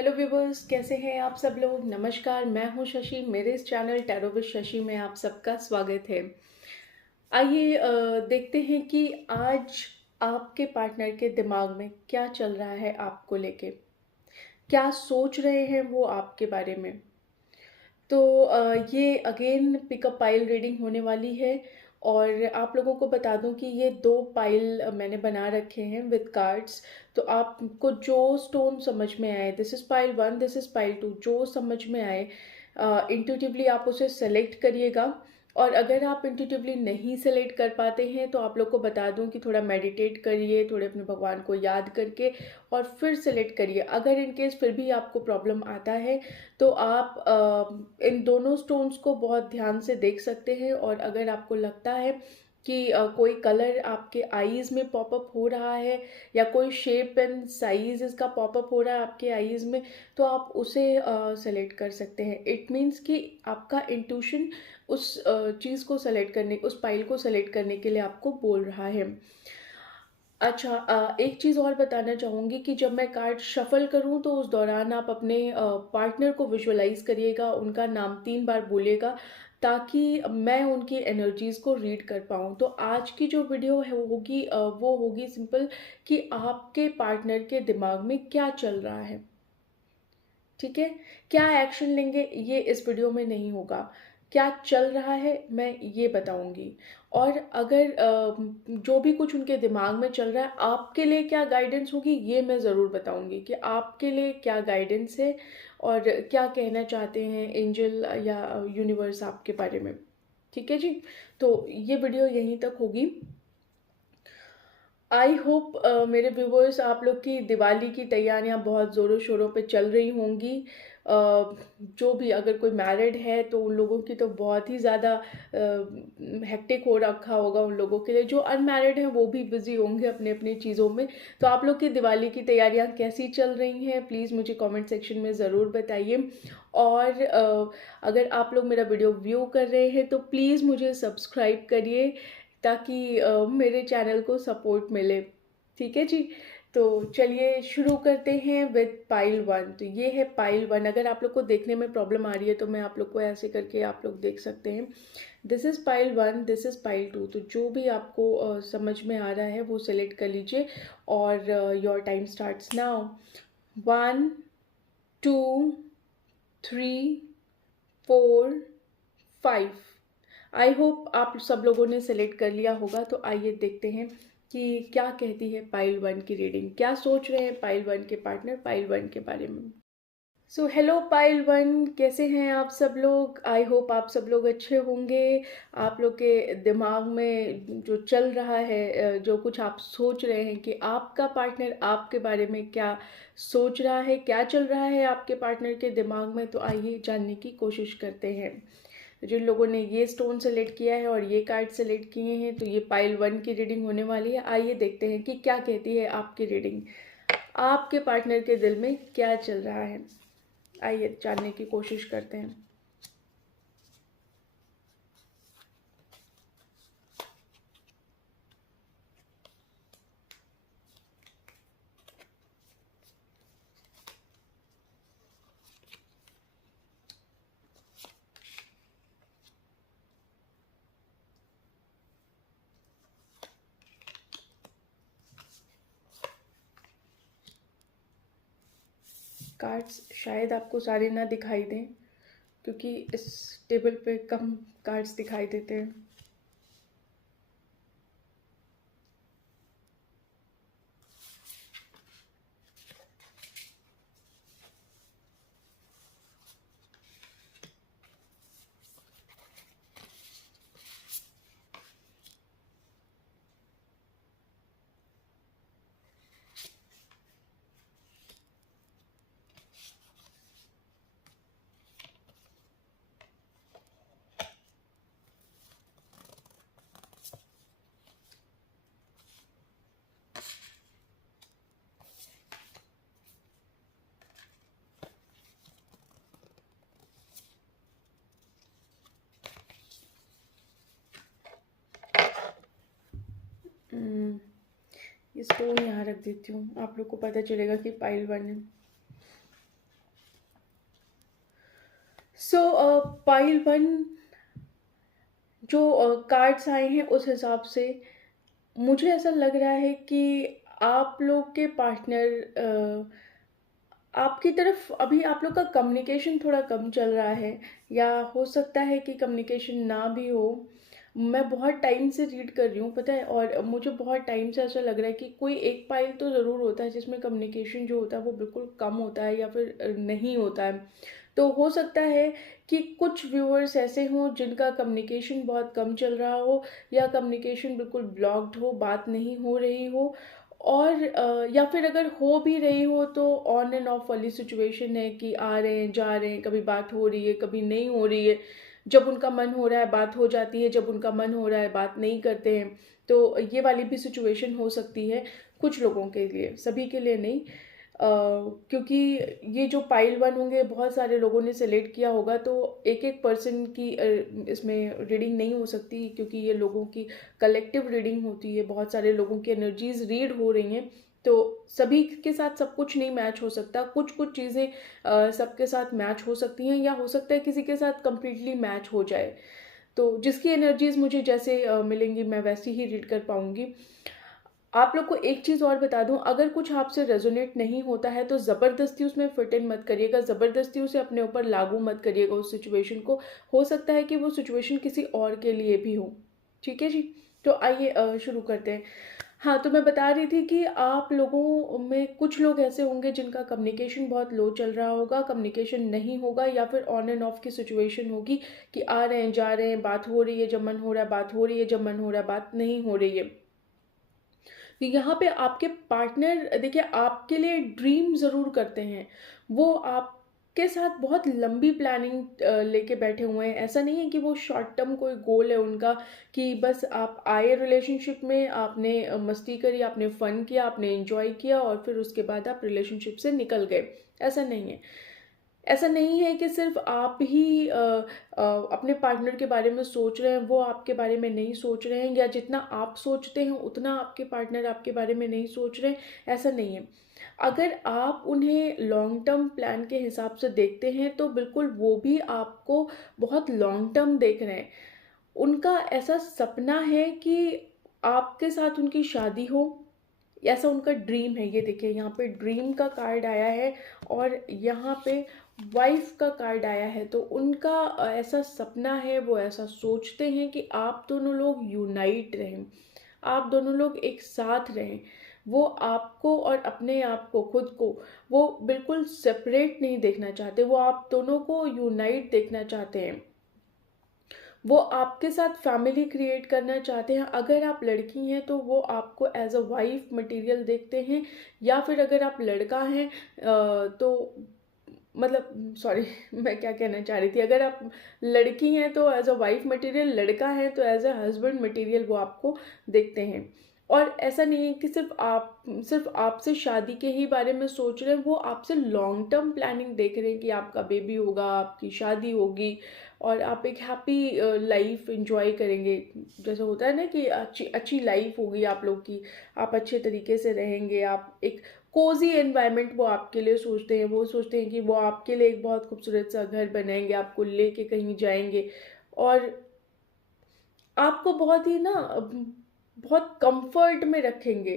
Hello viewers, कैसे हैं आप सब लोग। नमस्कार, मैं हूं शशि। मेरे इस चैनल टैरो विद शशि में आप सबका स्वागत है। आइए देखते हैं कि आज आपके पार्टनर के दिमाग में क्या चल रहा है, आपको लेके क्या सोच रहे हैं वो आपके बारे में। तो ये अगेन पिकअप पाइल रीडिंग होने वाली है। और आप लोगों को बता दूं कि ये 2 पाइल मैंने बना रखे हैं विद कार्ड्स। तो आपको जो स्टोन समझ में आए, this is pile 1, this is pile 2, जो समझ में आए इंट्यूटिवली आप उसे सेलेक्ट करिएगा। और अगर आप इंट्यूटिवली नहीं सेलेक्ट कर पाते हैं तो आप लोग को बता दूं कि थोड़ा मेडिटेट करिए, थोड़े अपने भगवान को याद करके और फिर सेलेक्ट करिए। अगर इन केस फिर भी आपको प्रॉब्लम आता है तो आप इन दोनों स्टोन्स को बहुत ध्यान से देख सकते हैं। और अगर आपको लगता है कि कोई कलर आपके आईज में पॉपअप हो रहा है या कोई शेप एंड साइज इसका पॉपअप हो रहा है आपके आईज में, तो आप उसे सेलेक्ट कर सकते हैं। इट मीन्स कि आपका इंट्यूशन उस चीज़ को सेलेक्ट करने, उस पाइल को सेलेक्ट करने के लिए आपको बोल रहा है। अच्छा, एक चीज़ और बताना चाहूँगी कि जब मैं कार्ड शफल करूँ तो उस दौरान आप अपने पार्टनर को विजुअलाइज करिएगा, उनका नाम 3 बार बोलिएगा ताकि मैं उनकी एनर्जीज़ को रीड कर पाऊँ। तो आज की जो वीडियो है वो होगी सिंपल कि आपके पार्टनर के दिमाग में क्या चल रहा है। ठीक है, क्या एक्शन लेंगे ये इस वीडियो में नहीं होगा, क्या चल रहा है मैं ये बताऊंगी। और अगर जो भी कुछ उनके दिमाग में चल रहा है आपके लिए क्या गाइडेंस होगी ये मैं ज़रूर बताऊंगी कि आपके लिए क्या गाइडेंस है और क्या कहना चाहते हैं एंजल या यूनिवर्स आपके बारे में। ठीक है जी, तो ये वीडियो यहीं तक होगी। आई होप मेरे व्यूवर्स, आप लोग की दिवाली की तैयारियां बहुत ज़ोरों शोरों पे चल रही होंगी। जो भी अगर कोई मैरिड है तो उन लोगों की तो बहुत ही ज़्यादा हेक्टिक हो रखा होगा उन लोगों के लिए। जो अनमैरिड हैं वो भी बिजी होंगे अपने अपनी चीज़ों में। तो आप लोग की दिवाली की तैयारियां कैसी चल रही हैं प्लीज़ मुझे कमेंट सेक्शन में ज़रूर बताइए। और अगर आप लोग मेरा वीडियो व्यू कर रहे हैं तो प्लीज़ मुझे सब्सक्राइब करिए ताकि मेरे चैनल को सपोर्ट मिले। ठीक है जी, तो चलिए शुरू करते हैं विद पाइल 1। तो ये है पाइल 1। अगर आप लोग को देखने में प्रॉब्लम आ रही है तो मैं आप लोग को ऐसे करके आप लोग देख सकते हैं। This is pile 1, this is pile 2। तो जो भी आपको समझ में आ रहा है वो सेलेक्ट कर लीजिए और your time starts now. 1 2 3 4 5। I hope आप सब लोगों ने सेलेक्ट कर लिया होगा। तो आइए देखते हैं कि क्या कहती है पाइल 1 की रीडिंग, क्या सोच रहे हैं पाइल 1 के पार्टनर पाइल 1 के बारे में। सो हेलो पाइल 1, कैसे हैं आप सब लोग। आई होप आप सब लोग अच्छे होंगे। आप लोग के दिमाग में जो चल रहा है, जो कुछ आप सोच रहे हैं कि आपका पार्टनर आपके बारे में क्या सोच रहा है, क्या चल रहा है आपके पार्टनर के दिमाग में, तो आइए जानने की कोशिश करते हैं। जिन लोगों ने ये स्टोन सेलेक्ट किया है और ये कार्ड सेलेक्ट किए हैं तो ये पाइल 1 की रीडिंग होने वाली है। आइए देखते हैं कि क्या कहती है आपकी रीडिंग, आपके पार्टनर के दिल में क्या चल रहा है। आइए जानने की कोशिश करते हैं। कार्ड्स शायद आपको सारे ना दिखाई दें क्योंकि इस टेबल पे कम कार्ड्स दिखाई देते हैं। ये स्टोन यहाँ रख देती हूँ, आप लोग को पता चलेगा कि पाइल 1 है। सो पाइल वन जो कार्ड्स आए हैं उस हिसाब से मुझे ऐसा लग रहा है कि आप लोग के पार्टनर आपकी तरफ अभी आप लोग का कम्युनिकेशन थोड़ा कम चल रहा है, या हो सकता है कि कम्युनिकेशन ना भी हो। मैं बहुत टाइम से रीड कर रही हूँ, पता है, और मुझे बहुत टाइम से ऐसा लग रहा है कि कोई एक पाइल तो ज़रूर होता है जिसमें कम्युनिकेशन जो होता है वो बिल्कुल कम होता है या फिर नहीं होता है। तो हो सकता है कि कुछ व्यूअर्स ऐसे हों जिनका कम्युनिकेशन बहुत कम चल रहा हो, या कम्युनिकेशन बिल्कुल ब्लॉक्ड हो, बात नहीं हो रही हो, और या फिर अगर हो भी रही हो तो ऑन एंड ऑफ वाली सिचुएशन है कि आ रहे हैं जा रहे हैं, कभी बात हो रही है कभी नहीं हो रही है। जब उनका मन हो रहा है बात हो जाती है, जब उनका मन हो रहा है बात नहीं करते हैं। तो ये वाली भी सिचुएशन हो सकती है कुछ लोगों के लिए, सभी के लिए नहीं। क्योंकि ये जो पाइल वन होंगे बहुत सारे लोगों ने सेलेक्ट किया होगा, तो एक एक पर्सन की इसमें रीडिंग नहीं हो सकती, क्योंकि ये लोगों की कलेक्टिव रीडिंग होती है, बहुत सारे लोगों की एनर्जीज रीड हो रही हैं। तो सभी के साथ सब कुछ नहीं मैच हो सकता, कुछ कुछ चीज़ें सबके साथ मैच हो सकती हैं, या हो सकता है किसी के साथ कंप्लीटली मैच हो जाए। तो जिसकी एनर्जीज मुझे जैसे मिलेंगी मैं वैसी ही रीड कर पाऊंगी। आप लोग को एक चीज़ और बता दूं, अगर कुछ आपसे रेजोनेट नहीं होता है तो ज़बरदस्ती उसमें फिट इन मत करिएगा, ज़बरदस्ती उसे अपने ऊपर लागू मत करिएगा उस सिचुएशन को। हो सकता है कि वो सिचुएशन किसी और के लिए भी हो। ठीक है जी। तो आइए शुरू करते हैं। हाँ, तो मैं बता रही थी कि आप लोगों में कुछ लोग ऐसे होंगे जिनका कम्युनिकेशन बहुत लो चल रहा होगा, कम्युनिकेशन नहीं होगा, या फिर ऑन एंड ऑफ की सिचुएशन होगी कि आ रहे हैं जा रहे हैं, बात हो रही है जब मन हो रहा है, बात हो रही है जब मन हो रहा है, बात नहीं हो रही है। तो यहाँ पे आपके पार्टनर देखिए आपके लिए ड्रीम ज़रूर करते हैं, वो आपके साथ बहुत लंबी प्लानिंग लेके बैठे हुए हैं। ऐसा नहीं है कि वो शॉर्ट टर्म कोई गोल है उनका, कि बस आप आए रिलेशनशिप में, आपने मस्ती करी, आपने फ़न किया, आपने एंजॉय किया और फिर उसके बाद आप रिलेशनशिप से निकल गए। ऐसा नहीं है। ऐसा नहीं है कि सिर्फ आप ही अपने पार्टनर के बारे में सोच रहे हैं, वो आपके बारे में नहीं सोच रहे हैं, या जितना आप सोचते हैं उतना आपके पार्टनर आपके बारे में नहीं सोच रहे हैं। ऐसा नहीं है। अगर आप उन्हें लॉन्ग टर्म प्लान के हिसाब से देखते हैं तो बिल्कुल वो भी आपको बहुत लॉन्ग टर्म देख रहे हैं। उनका ऐसा सपना है कि आपके साथ उनकी शादी हो, ऐसा उनका ड्रीम है। ये देखिए यहाँ पे ड्रीम का कार्ड आया है और यहाँ पे वाइफ का कार्ड आया है। तो उनका ऐसा सपना है, वो ऐसा सोचते हैं कि आप दोनों लोग यूनाइट रहें, आप दोनों लोग एक साथ रहें। वो आपको और अपने आप को, खुद को, वो बिल्कुल सेपरेट नहीं देखना चाहते, वो आप दोनों को यूनाइट देखना चाहते हैं। वो आपके साथ फैमिली क्रिएट करना चाहते हैं। अगर आप लड़की हैं तो वो आपको एज अ वाइफ मटेरियल देखते हैं, या फिर अगर आप लड़का हैं तो मतलब सॉरी मैं क्या कहना चाह रही थी, अगर आप लड़की हैं तो एज अ वाइफ मटेरियल, लड़का है तो एज अ हस्बैंड मटेरियल वो आपको देखते हैं। और ऐसा नहीं है कि सिर्फ आपसे शादी के ही बारे में सोच रहे हैं, वो आपसे लॉन्ग टर्म प्लानिंग देख रहे हैं कि आपका बेबी होगा, आपकी शादी होगी और आप एक हैप्पी लाइफ एंजॉय करेंगे। जैसे होता है ना कि अच्छी अच्छी लाइफ होगी आप लोग की, आप अच्छे तरीके से रहेंगे, आप एक कोजी एनवायरनमेंट वो आपके लिए सोचते हैं। वो सोचते हैं कि वो आपके लिए एक बहुत खूबसूरत सा घर बनाएंगे, आपको लेके कहीं जाएंगे और आपको बहुत ही ना बहुत कंफर्ट में रखेंगे।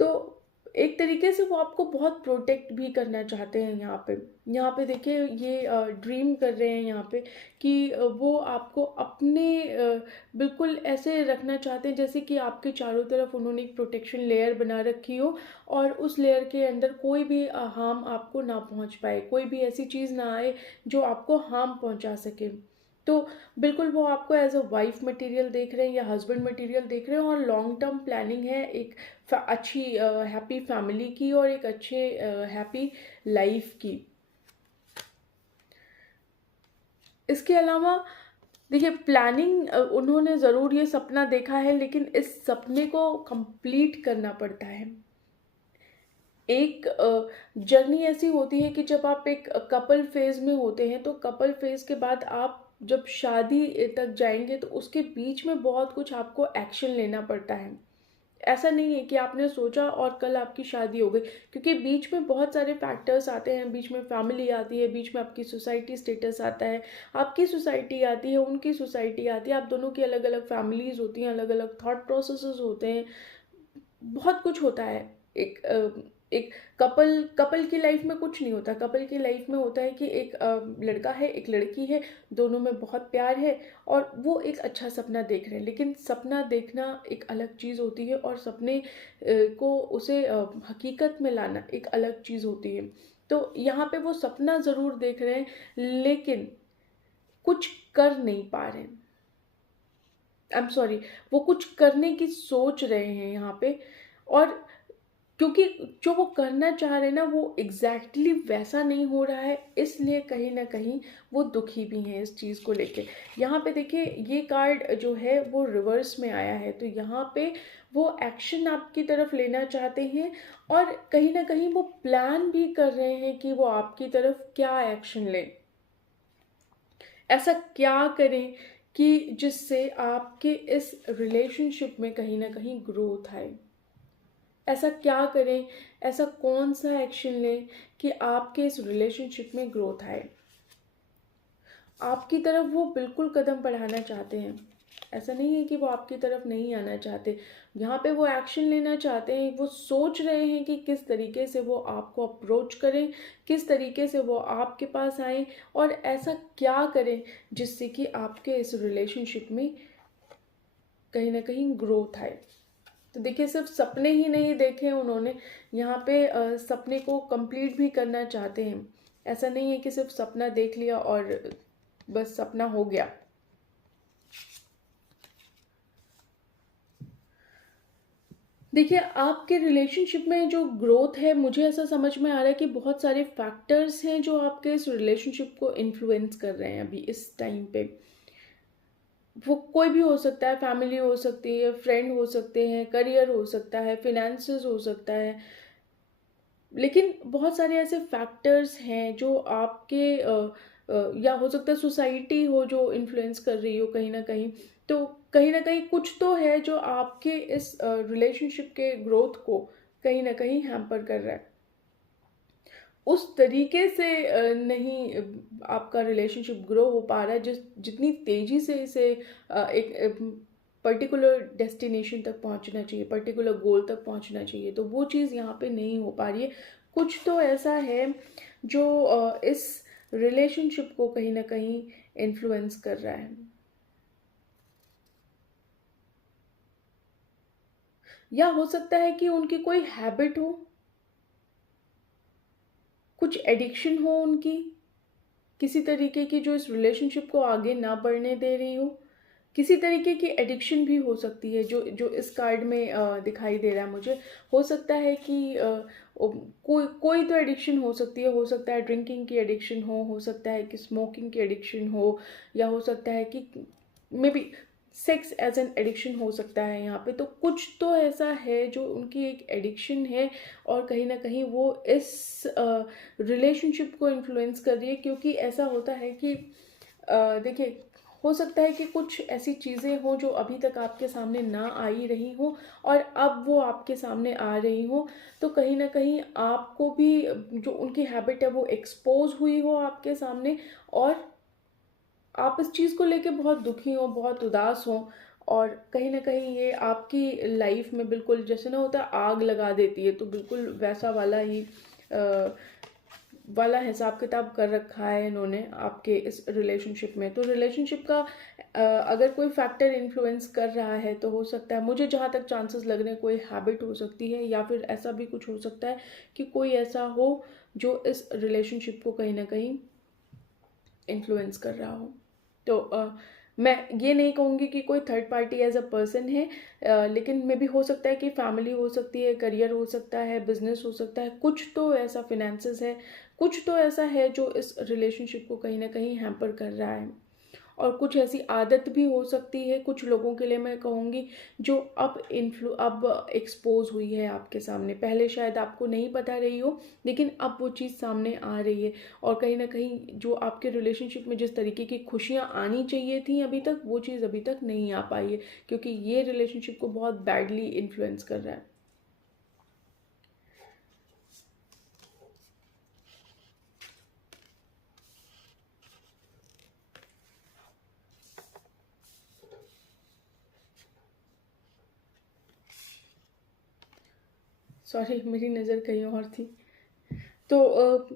तो एक तरीके से वो आपको बहुत प्रोटेक्ट भी करना चाहते हैं। यहाँ पे देखिए ये ड्रीम कर रहे हैं यहाँ पे कि वो आपको अपने बिल्कुल ऐसे रखना चाहते हैं जैसे कि आपके चारों तरफ उन्होंने एक प्रोटेक्शन लेयर बना रखी हो, और उस लेयर के अंदर कोई भी हार्म आपको ना पहुँच पाए, कोई भी ऐसी चीज़ ना आए जो आपको हार्म पहुँचा सके। तो बिल्कुल वो आपको एज अ वाइफ मटेरियल देख रहे हैं या हस्बैंड मटेरियल देख रहे हैं, और लॉन्ग टर्म प्लानिंग है एक अच्छी हैप्पी फैमिली की और एक अच्छे हैप्पी लाइफ की। इसके अलावा देखिए प्लानिंग उन्होंने ज़रूर ये सपना देखा है, लेकिन इस सपने को कंप्लीट करना पड़ता है। एक जर्नी ऐसी होती है कि जब आप एक कपल फेज में होते हैं तो कपल फेज के बाद आप जब शादी तक जाएंगे तो उसके बीच में बहुत कुछ आपको एक्शन लेना पड़ता है। ऐसा नहीं है कि आपने सोचा और कल आपकी शादी हो गई, क्योंकि बीच में बहुत सारे फैक्टर्स आते हैं। बीच में फैमिली आती है, बीच में आपकी सोसाइटी स्टेटस आता है, आपकी सोसाइटी आती है, उनकी सोसाइटी आती है, आप दोनों की अलग अलग फैमिलीज होती हैं, अलग अलग थॉट प्रोसेसेस होते हैं, बहुत कुछ होता है। एक कपल कपल की लाइफ में कुछ नहीं होता। कपल की लाइफ में होता है कि एक लड़का है, एक लड़की है, दोनों में बहुत प्यार है और वो एक अच्छा सपना देख रहे हैं। लेकिन सपना देखना एक अलग चीज़ होती है और सपने को उसे हकीकत में लाना एक अलग चीज़ होती है। तो यहाँ पे वो सपना ज़रूर देख रहे हैं लेकिन कुछ कर नहीं पा रहे हैं। आई एम सॉरी, वो कुछ करने की सोच रहे हैं यहाँ पे। और क्योंकि जो वो करना चाह रहे हैं ना, वो एग्जैक्टली वैसा नहीं हो रहा है, इसलिए कहीं ना कहीं वो दुखी भी हैं इस चीज़ को लेके। यहाँ पे देखिए, ये कार्ड जो है वो रिवर्स में आया है, तो यहाँ पे वो एक्शन आपकी तरफ लेना चाहते हैं और कहीं ना कहीं वो प्लान भी कर रहे हैं कि वो आपकी तरफ क्या एक्शन लें, ऐसा क्या करें कि जिससे आपके इस रिलेशनशिप में कहीं ना कहीं ग्रोथ आए। ऐसा क्या करें, ऐसा कौन सा एक्शन लें कि आपके इस रिलेशनशिप में ग्रोथ आए। आपकी तरफ वो बिल्कुल कदम बढ़ाना चाहते हैं, ऐसा नहीं है कि वो आपकी तरफ नहीं आना चाहते। यहाँ पे वो एक्शन लेना चाहते हैं, वो सोच रहे हैं कि किस तरीके से वो आपको अप्रोच करें, किस तरीके से वो आपके पास आए और ऐसा क्या करें जिससे कि आपके इस रिलेशनशिप में कहीं ना कहीं ग्रोथ आए। तो देखिए, सिर्फ सपने ही नहीं देखे उन्होंने, यहाँ पे सपने को कंप्लीट भी करना चाहते हैं। ऐसा नहीं है कि सिर्फ सपना देख लिया और बस सपना हो गया। देखिए, आपके रिलेशनशिप में जो ग्रोथ है, मुझे ऐसा समझ में आ रहा है कि बहुत सारे फैक्टर्स हैं जो आपके इस रिलेशनशिप को इन्फ्लुएंस कर रहे हैं अभी इस टाइम पे। वो कोई भी हो सकता है, फैमिली हो सकती है, फ्रेंड हो सकते हैं, करियर हो सकता है, फिनेंसेस हो सकता है। लेकिन बहुत सारे ऐसे फैक्टर्स हैं जो आपके या हो सकता है सोसाइटी हो जो इन्फ्लुएंस कर रही हो कहीं ना कहीं। तो कहीं ना कहीं कुछ तो है जो आपके इस रिलेशनशिप के ग्रोथ को कहीं ना कहीं हैम्पर कर रहा है। उस तरीके से नहीं आपका रिलेशनशिप ग्रो हो पा रहा है जितनी तेज़ी से इसे एक पर्टिकुलर डेस्टिनेशन तक पहुंचना चाहिए, पर्टिकुलर गोल तक पहुंचना चाहिए, तो वो चीज़ यहाँ पे नहीं हो पा रही है। कुछ तो ऐसा है जो इस रिलेशनशिप को कहीं ना कहीं इन्फ्लुएंस कर रहा है। या हो सकता है कि उनकी कोई हैबिट हो, कुछ एडिक्शन हो उनकी किसी तरीके की, जो इस रिलेशनशिप को आगे ना बढ़ने दे रही हो। किसी तरीके की एडिक्शन भी हो सकती है जो जो इस कार्ड में दिखाई दे रहा है मुझे। हो सकता है कि कोई कोई तो एडिक्शन हो सकता है ड्रिंकिंग की एडिक्शन हो सकता है कि स्मोकिंग की एडिक्शन हो, या हो सकता है कि maybe sex as an addiction हो सकता है यहाँ पे। तो कुछ तो ऐसा है जो उनकी एक एडिक्शन है और कहीं ना कहीं वो इस रिलेशनशिप को इन्फ्लुएंस कर रही है। क्योंकि ऐसा होता है कि देखिए, हो सकता है कि कुछ ऐसी चीज़ें हों जो अभी तक आपके सामने ना आई रही हों और अब वो आपके सामने आ रही हों, तो कहीं ना कहीं आपको भी जो उनकी हैबिट है वो एक्सपोज हुई हो आपके सामने और आप इस चीज़ को लेके बहुत दुखी हो, बहुत उदास हो और कहीं ना कहीं ये आपकी लाइफ में बिल्कुल जैसे ना होता है आग लगा देती है, तो बिल्कुल वैसा वाला ही वाला हिसाब किताब कर रखा है इन्होंने आपके इस रिलेशनशिप में। तो रिलेशनशिप का अगर कोई फैक्टर इन्फ्लुएंस कर रहा है तो हो सकता है, मुझे जहाँ तक चांसेस लग रहे हैं, कोई हैबिट हो सकती है या फिर ऐसा भी कुछ हो सकता है कि कोई ऐसा हो जो इस रिलेशनशिप को कहीं ना कहीं इन्फ्लुएंस कर रहा हो। तो मैं ये नहीं कहूँगी कि कोई third party as a person है, लेकिन मे भी हो सकता है कि फैमिली हो सकती है, करियर हो सकता है, बिजनेस हो सकता है, कुछ तो ऐसा फिनेंसेस है, कुछ तो ऐसा है जो इस रिलेशनशिप को कहीं ना कहीं हैम्पर कर रहा है। और कुछ ऐसी आदत भी हो सकती है कुछ लोगों के लिए, मैं कहूँगी, जो अब एक्सपोज हुई है आपके सामने। पहले शायद आपको नहीं पता रही हो, लेकिन अब वो चीज़ सामने आ रही है। और कहीं ना कहीं जो आपके रिलेशनशिप में जिस तरीके की खुशियाँ आनी चाहिए थी अभी तक, वो चीज़ अभी तक नहीं आ पाई है, क्योंकि ये रिलेशनशिप को बहुत बैडली इन्फ्लुएंस कर रहा है। सॉरी, मेरी नज़र कहीं और थी। तो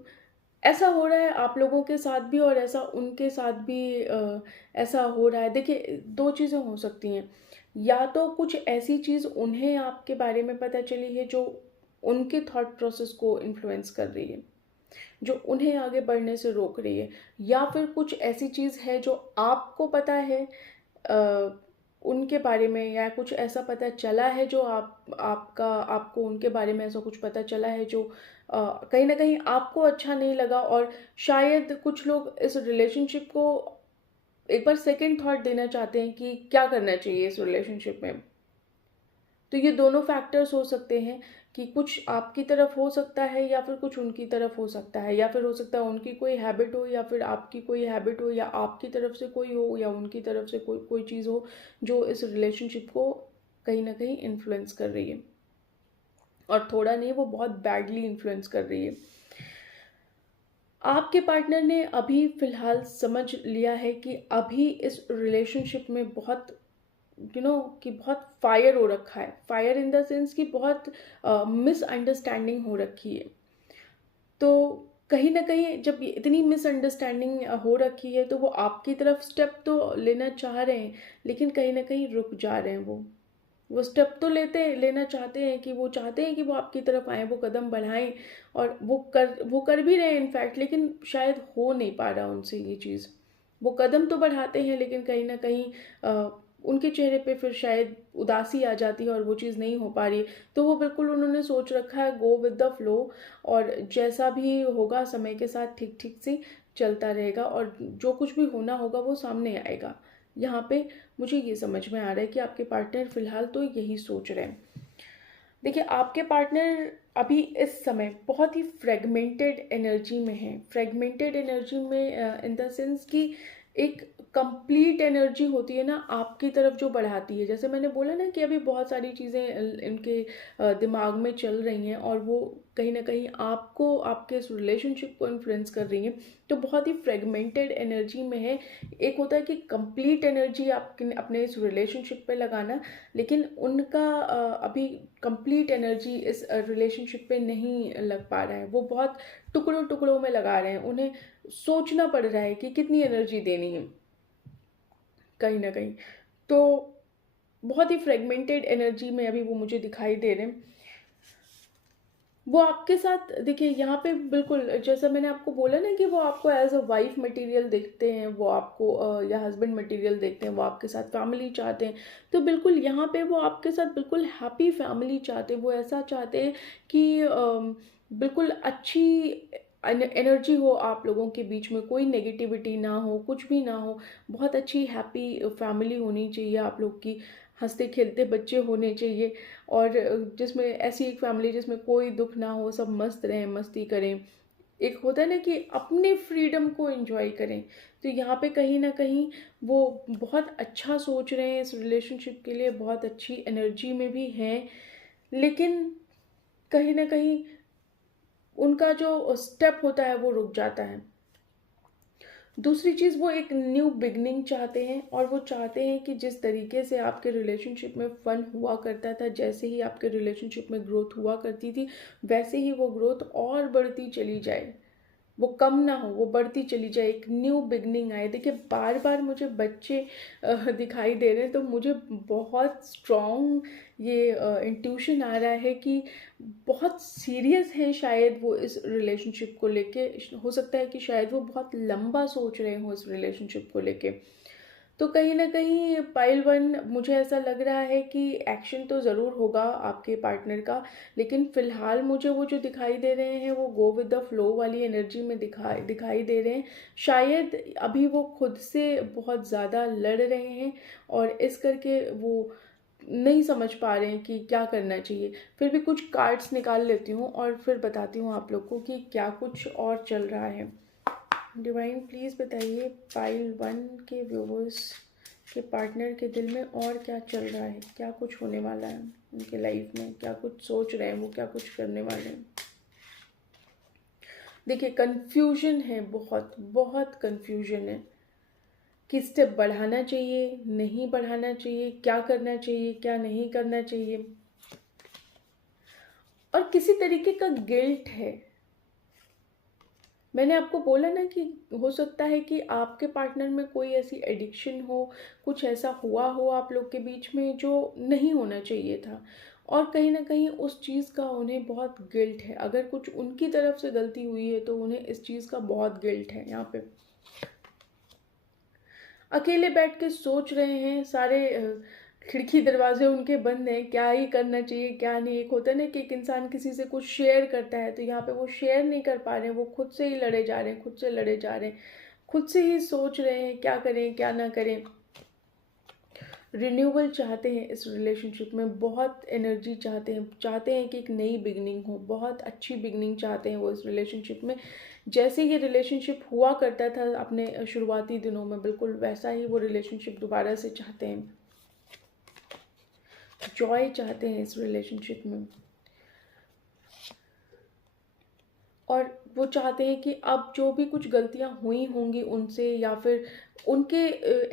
ऐसा हो रहा है आप लोगों के साथ भी, और ऐसा उनके साथ भी ऐसा हो रहा है। देखिए, दो चीज़ें हो सकती हैं। या तो कुछ ऐसी चीज़ उन्हें आपके बारे में पता चली है जो उनके थॉट प्रोसेस को इन्फ्लुएंस कर रही है, जो उन्हें आगे बढ़ने से रोक रही है। या फिर कुछ ऐसी चीज़ है जो आपको पता है उनके बारे में, या कुछ ऐसा पता चला है जो आपको उनके बारे में ऐसा कुछ पता चला है जो कहीं ना कहीं आपको अच्छा नहीं लगा। और शायद कुछ लोग इस रिलेशनशिप को एक बार सेकंड थॉट देना चाहते हैं कि क्या करना चाहिए इस रिलेशनशिप में। तो ये दोनों फैक्टर्स हो सकते हैं कि कुछ आपकी तरफ हो सकता है या फिर कुछ उनकी तरफ हो सकता है, या फिर हो सकता है उनकी कोई हैबिट हो या फिर आपकी कोई हैबिट हो, या आपकी तरफ से कोई हो या उनकी तरफ से कोई कोई चीज़ हो जो इस रिलेशनशिप को कहीं ना कहीं इन्फ्लुएंस कर रही है। और थोड़ा नहीं, वो बहुत बैडली इन्फ्लुएंस कर रही है। आपके पार्टनर ने अभी फ़िलहाल समझ लिया है कि अभी इस रिलेशनशिप में बहुत कि बहुत फायर हो रखा है। फायर इन द सेंस कि बहुत मिसअंडरस्टैंडिंग हो रखी है। तो कहीं ना कहीं जब ये इतनी मिसअंडरस्टैंडिंग हो रखी है, तो वो आपकी तरफ स्टेप तो लेना चाह रहे हैं, लेकिन कहीं ना कहीं रुक जा रहे हैं। वो स्टेप तो लेना चाहते हैं, कि वो चाहते हैं कि वो आपकी तरफ आए, वो कदम बढ़ाएं, और वो कर भी रहे हैं इनफैक्ट, लेकिन शायद हो नहीं पा रहा उनसे ये चीज़। वो कदम तो बढ़ाते हैं, लेकिन कहीं ना कहीं उनके चेहरे पे फिर शायद उदासी आ जाती है और वो चीज़ नहीं हो पा रही। तो वो बिल्कुल उन्होंने सोच रखा है गो विद द फ्लो, और जैसा भी होगा समय के साथ ठीक ठीक से चलता रहेगा, और जो कुछ भी होना होगा वो सामने आएगा। यहाँ पे मुझे ये समझ में आ रहा है कि आपके पार्टनर फिलहाल तो यही सोच रहे हैं। देखिए, आपके पार्टनर अभी इस समय बहुत ही फ्रेगमेंटेड एनर्जी में है। फ्रेगमेंटेड एनर्जी में इन द सेंस कि एक कंप्लीट एनर्जी होती है ना आपकी तरफ जो बढ़ाती है। जैसे मैंने बोला ना कि अभी बहुत सारी चीज़ें इनके दिमाग में चल रही हैं, और वो कहीं ना कहीं आपको आपके इस रिलेशनशिप को इन्फ्लुएंस कर रही हैं। तो बहुत ही फ्रेगमेंटेड एनर्जी में है। एक होता है कि कंप्लीट एनर्जी आपके अपने इस रिलेशनशिप पे लगाना, लेकिन उनका अभी कंप्लीट एनर्जी इस रिलेशनशिप पे नहीं लग पा रहा है। वो बहुत टुकड़ों टुकड़ों में लगा रहे हैं। उन्हें सोचना पड़ रहा है कि कितनी एनर्जी देनी है कहीं ना कहीं। तो बहुत ही फ्रेगमेंटेड एनर्जी में अभी वो मुझे दिखाई दे रहे हैं। वो आपके साथ, देखिए यहाँ पे बिल्कुल जैसा मैंने आपको बोला ना कि वो आपको एज अ वाइफ मटेरियल देखते हैं, वो आपको या हस्बैंड मटेरियल देखते हैं, वो आपके साथ फैमिली चाहते हैं। तो बिल्कुल यहाँ पे वो आपके साथ बिल्कुल हैप्पी फैमिली चाहते हैं। वो ऐसा चाहते हैं कि बिल्कुल अच्छी एनर्जी हो आप लोगों के बीच में, कोई नेगेटिविटी ना हो, कुछ भी ना हो। बहुत अच्छी हैप्पी फैमिली होनी चाहिए आप लोग की, हंसते खेलते बच्चे होने चाहिए, और जिसमें ऐसी एक फैमिली जिसमें कोई दुख ना हो, सब मस्त रहें, मस्ती करें। एक होता है ना कि अपने फ्रीडम को एंजॉय करें। तो यहाँ पे कहीं ना कहीं वो बहुत अच्छा सोच रहे हैं इस रिलेशनशिप के लिए, बहुत अच्छी एनर्जी में भी हैं, लेकिन कहीं ना कहीं उनका जो स्टेप होता है वो रुक जाता है। दूसरी चीज़, वो एक न्यू बिगनिंग चाहते हैं, और वो चाहते हैं कि जिस तरीके से आपके रिलेशनशिप में फ़न हुआ करता था, जैसे ही आपके रिलेशनशिप में ग्रोथ हुआ करती थी, वैसे ही वो ग्रोथ और बढ़ती चली जाए। वो कम ना हो, वो बढ़ती चली जाए, एक न्यू बिगनिंग आए। देखिए, बार बार मुझे बच्चे दिखाई दे रहे हैं, तो मुझे बहुत स्ट्रॉन्ग ये इंट्यूशन आ रहा है कि बहुत सीरियस हैं शायद वो इस रिलेशनशिप को लेके। हो सकता है कि शायद वो बहुत लंबा सोच रहे हो इस रिलेशनशिप को लेके। तो कहीं न कहीं पाइल 1 मुझे ऐसा लग रहा है कि एक्शन तो ज़रूर होगा आपके पार्टनर का, लेकिन फ़िलहाल मुझे वो जो दिखाई दे रहे हैं वो गो विद द फ्लो वाली एनर्जी में दिखाई दे रहे हैं। शायद अभी वो खुद से बहुत ज़्यादा लड़ रहे हैं और इस करके वो नहीं समझ पा रहे हैं कि क्या करना चाहिए। फिर भी कुछ कार्ड्स निकाल लेती हूँ और फिर बताती हूँ आप लोग को कि क्या कुछ और चल रहा है। डिवाइन प्लीज़ बताइए पाइल 1 के व्यूवर्स के पार्टनर के दिल में और क्या चल रहा है, क्या कुछ होने वाला है उनके लाइफ में, क्या कुछ सोच रहे हैं वो, क्या कुछ करने वाले हैं। देखिए कंफ्यूजन है, बहुत बहुत कंफ्यूजन है कि स्टेप बढ़ाना चाहिए, नहीं बढ़ाना चाहिए, क्या करना चाहिए, क्या नहीं करना चाहिए, और किसी तरीके का गिल्ट है। मैंने आपको बोला ना कि हो सकता है कि आपके पार्टनर में कोई ऐसी एडिक्शन हो, कुछ ऐसा हुआ हो आप लोग के बीच में जो नहीं होना चाहिए था, और कहीं ना कहीं उस चीज़ का उन्हें बहुत गिल्ट है। अगर कुछ उनकी तरफ से गलती हुई है तो उन्हें इस चीज़ का बहुत गिल्ट है। यहाँ पे अकेले बैठ के सोच रहे हैं, सारे खिड़की दरवाजे उनके बंद हैं, क्या ही करना चाहिए क्या नहीं। एक होता है ना कि एक इंसान किसी से कुछ शेयर करता है, तो यहाँ पे वो शेयर नहीं कर पा रहे हैं, वो खुद से ही लड़े जा रहे हैं, खुद से लड़े जा रहे हैं, खुद से ही सोच रहे हैं क्या करें क्या ना करें। रिन्यूअल चाहते हैं इस रिलेशनशिप में, बहुत एनर्जी चाहते हैं कि एक नई बिगनिंग हो, बहुत अच्छी बिगनिंग चाहते हैं वो इस रिलेशनशिप में। जैसे ये रिलेशनशिप हुआ करता था अपने शुरुआती दिनों में, बिल्कुल वैसा ही वो रिलेशनशिप दोबारा से चाहते हैं। जॉय चाहते हैं इस रिलेशनशिप में, और वो चाहते हैं कि अब जो भी कुछ गलतियां हुई होंगी उनसे, या फिर उनके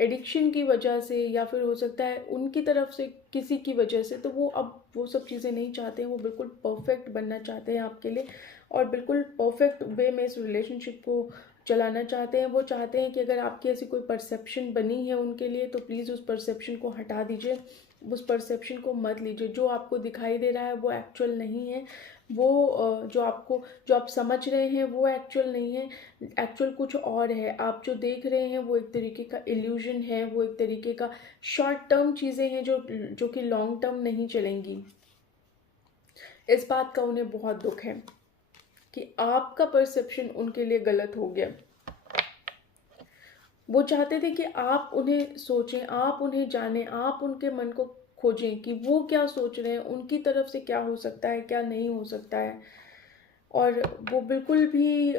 एडिक्शन की वजह से, या फिर हो सकता है उनकी तरफ से किसी की वजह से, तो वो अब वो सब चीज़ें नहीं चाहते हैं। वो बिल्कुल परफेक्ट बनना चाहते हैं आपके लिए, और बिल्कुल परफेक्ट वे में इस रिलेशनशिप को चलाना चाहते हैं। वो चाहते हैं कि अगर आपकी ऐसी कोई परसेप्शन बनी है उनके लिए, तो प्लीज़ उस परसेप्शन को हटा दीजिए, उस परसेप्शन को मत लीजिए। जो आपको दिखाई दे रहा है वो एक्चुअल नहीं है, वो जो आप समझ रहे हैं वो एक्चुअल नहीं है, एक्चुअल कुछ और है। आप जो देख रहे हैं वो एक तरीके का इल्यूजन है, वो एक तरीके का शॉर्ट टर्म चीज़ें हैं जो कि लॉन्ग टर्म नहीं चलेंगी। इस बात का उन्हें बहुत दुख है कि आपका परसेप्शन उनके लिए गलत हो गया। वो चाहते थे कि आप उन्हें सोचें, आप उन्हें जानें, आप उनके मन को खोजें कि वो क्या सोच रहे हैं, उनकी तरफ से क्या हो सकता है क्या नहीं हो सकता है। और वो बिल्कुल भी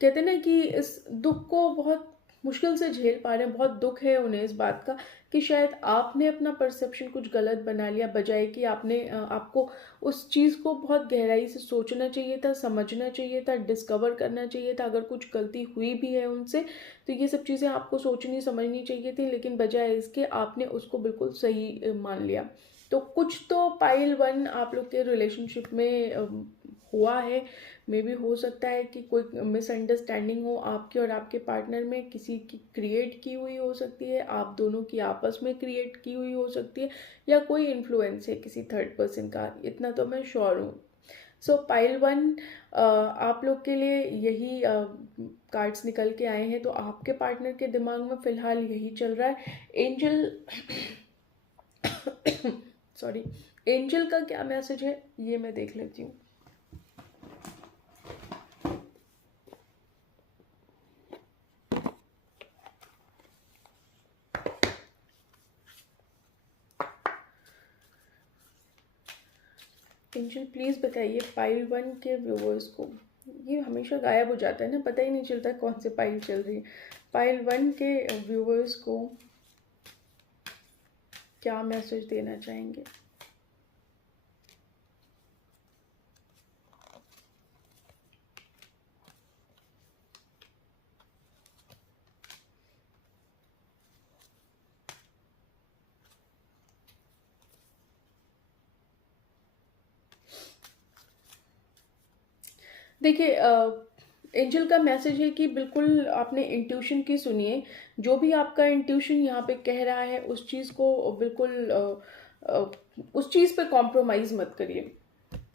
कहते ना कि इस दुख को बहुत मुश्किल से झेल पा रहे हैं। बहुत दुख है उन्हें इस बात का कि शायद आपने अपना परसेप्शन कुछ गलत बना लिया, बजाय कि आपको उस चीज़ को बहुत गहराई से सोचना चाहिए था, समझना चाहिए था, डिस्कवर करना चाहिए था। अगर कुछ गलती हुई भी है उनसे, तो ये सब चीज़ें आपको सोचनी समझनी चाहिए थी, लेकिन बजाय इसके आपने उसको बिल्कुल सही मान लिया। तो कुछ तो पाइल 1 आप लोग के रिलेशनशिप में हुआ है। मे भी हो सकता है कि कोई मिसअंडरस्टैंडिंग हो आपके और आपके पार्टनर में, किसी की क्रिएट की हुई हो सकती है, आप दोनों की आपस में क्रिएट की हुई हो सकती है, या कोई इन्फ्लुएंस है किसी थर्ड पर्सन का, इतना तो मैं श्योर हूँ। सो पाइल 1 आप लोग के लिए यही कार्ड्स निकल के आए हैं। तो आपके पार्टनर के दिमाग में फ़िलहाल यही चल रहा है। एंजल सॉरी, एंजल का क्या मैसेज है ये मैं देख लेती हूँ। एंजल प्लीज़ बताइए पाइल 1 के व्यूवर्स को। ये हमेशा गायब हो जाता है ना, पता ही नहीं चलता कौन से पाइल चल रही है। पाइल 1 के व्यूवर्स को क्या मैसेज देना चाहेंगे? देखिए एंजल का मैसेज है कि बिल्कुल आपने इंट्यूशन की सुनिए। जो भी आपका इंट्यूशन यहाँ पे कह रहा है उस चीज़ को बिल्कुल उस चीज़ पे कॉम्प्रोमाइज़ मत करिए।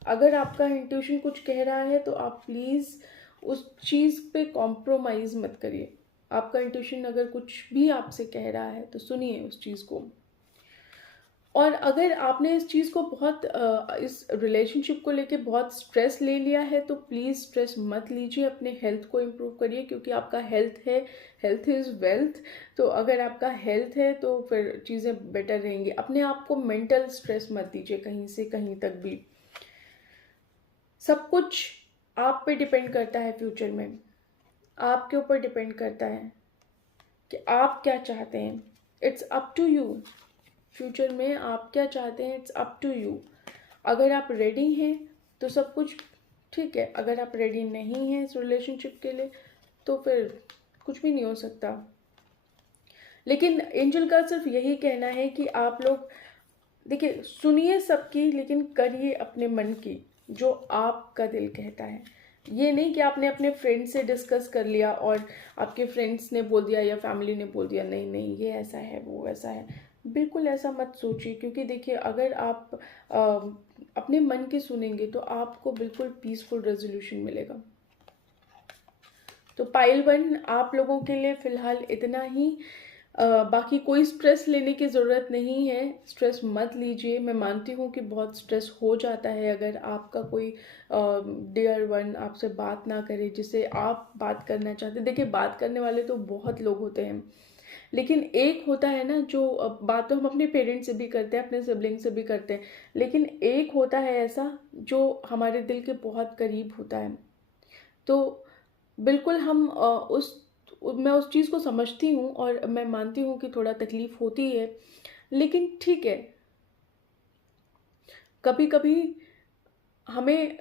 अगर आपका इंट्यूशन कुछ कह रहा है तो आप प्लीज़ उस चीज़ पे कॉम्प्रोमाइज़ मत करिए। आपका इंट्यूशन अगर कुछ भी आपसे कह रहा है तो सुनिए उस चीज़ को। और अगर आपने इस चीज़ को बहुत इस रिलेशनशिप को लेके बहुत स्ट्रेस ले लिया है तो प्लीज़ स्ट्रेस मत लीजिए, अपने हेल्थ को इम्प्रूव करिए, क्योंकि आपका हेल्थ है, हेल्थ इज़ वेल्थ। तो अगर आपका हेल्थ है तो फिर चीज़ें बेटर रहेंगी। अपने आप को मेंटल स्ट्रेस मत दीजिए कहीं से कहीं तक भी। सब कुछ आप पे डिपेंड करता है, फ्यूचर में आपके ऊपर डिपेंड करता है कि आप क्या चाहते हैं। It's up to you. Future में आप क्या चाहते हैं, इट्स अप टू यू। अगर आप रेडी हैं तो सब कुछ ठीक है, अगर आप रेडी नहीं हैं इस रिलेशनशिप के लिए तो फिर कुछ भी नहीं हो सकता। लेकिन एंजल का सिर्फ यही कहना है कि आप लोग देखिए, सुनिए सबकी, लेकिन करिए अपने मन की जो आपका दिल कहता है। ये नहीं कि आपने अपने फ्रेंड से डिस्कस कर लिया और आपके फ्रेंड्स ने बोल दिया या फैमिली ने बोल दिया नहीं नहीं ये ऐसा है वो ऐसा है। बिल्कुल ऐसा मत सोचिए, क्योंकि देखिए अगर आप अपने मन की सुनेंगे तो आपको बिल्कुल पीसफुल रेजोल्यूशन मिलेगा। तो पाइल 1 आप लोगों के लिए फ़िलहाल इतना ही। बाकी कोई स्ट्रेस लेने की ज़रूरत नहीं है, स्ट्रेस मत लीजिए। मैं मानती हूँ कि बहुत स्ट्रेस हो जाता है अगर आपका कोई डियर वन आपसे बात ना करे जिससे आप बात करना चाहते। देखिए बात करने वाले तो बहुत लोग होते हैं, लेकिन एक होता है ना जो बात तो हम अपने पेरेंट्स से भी करते हैं, अपने सिबलिंग से भी करते हैं, लेकिन एक होता है ऐसा जो हमारे दिल के बहुत करीब होता है। तो बिल्कुल हम मैं उस चीज़ को समझती हूँ और मैं मानती हूँ कि थोड़ा तकलीफ़ होती है, लेकिन ठीक है। कभी कभी हमें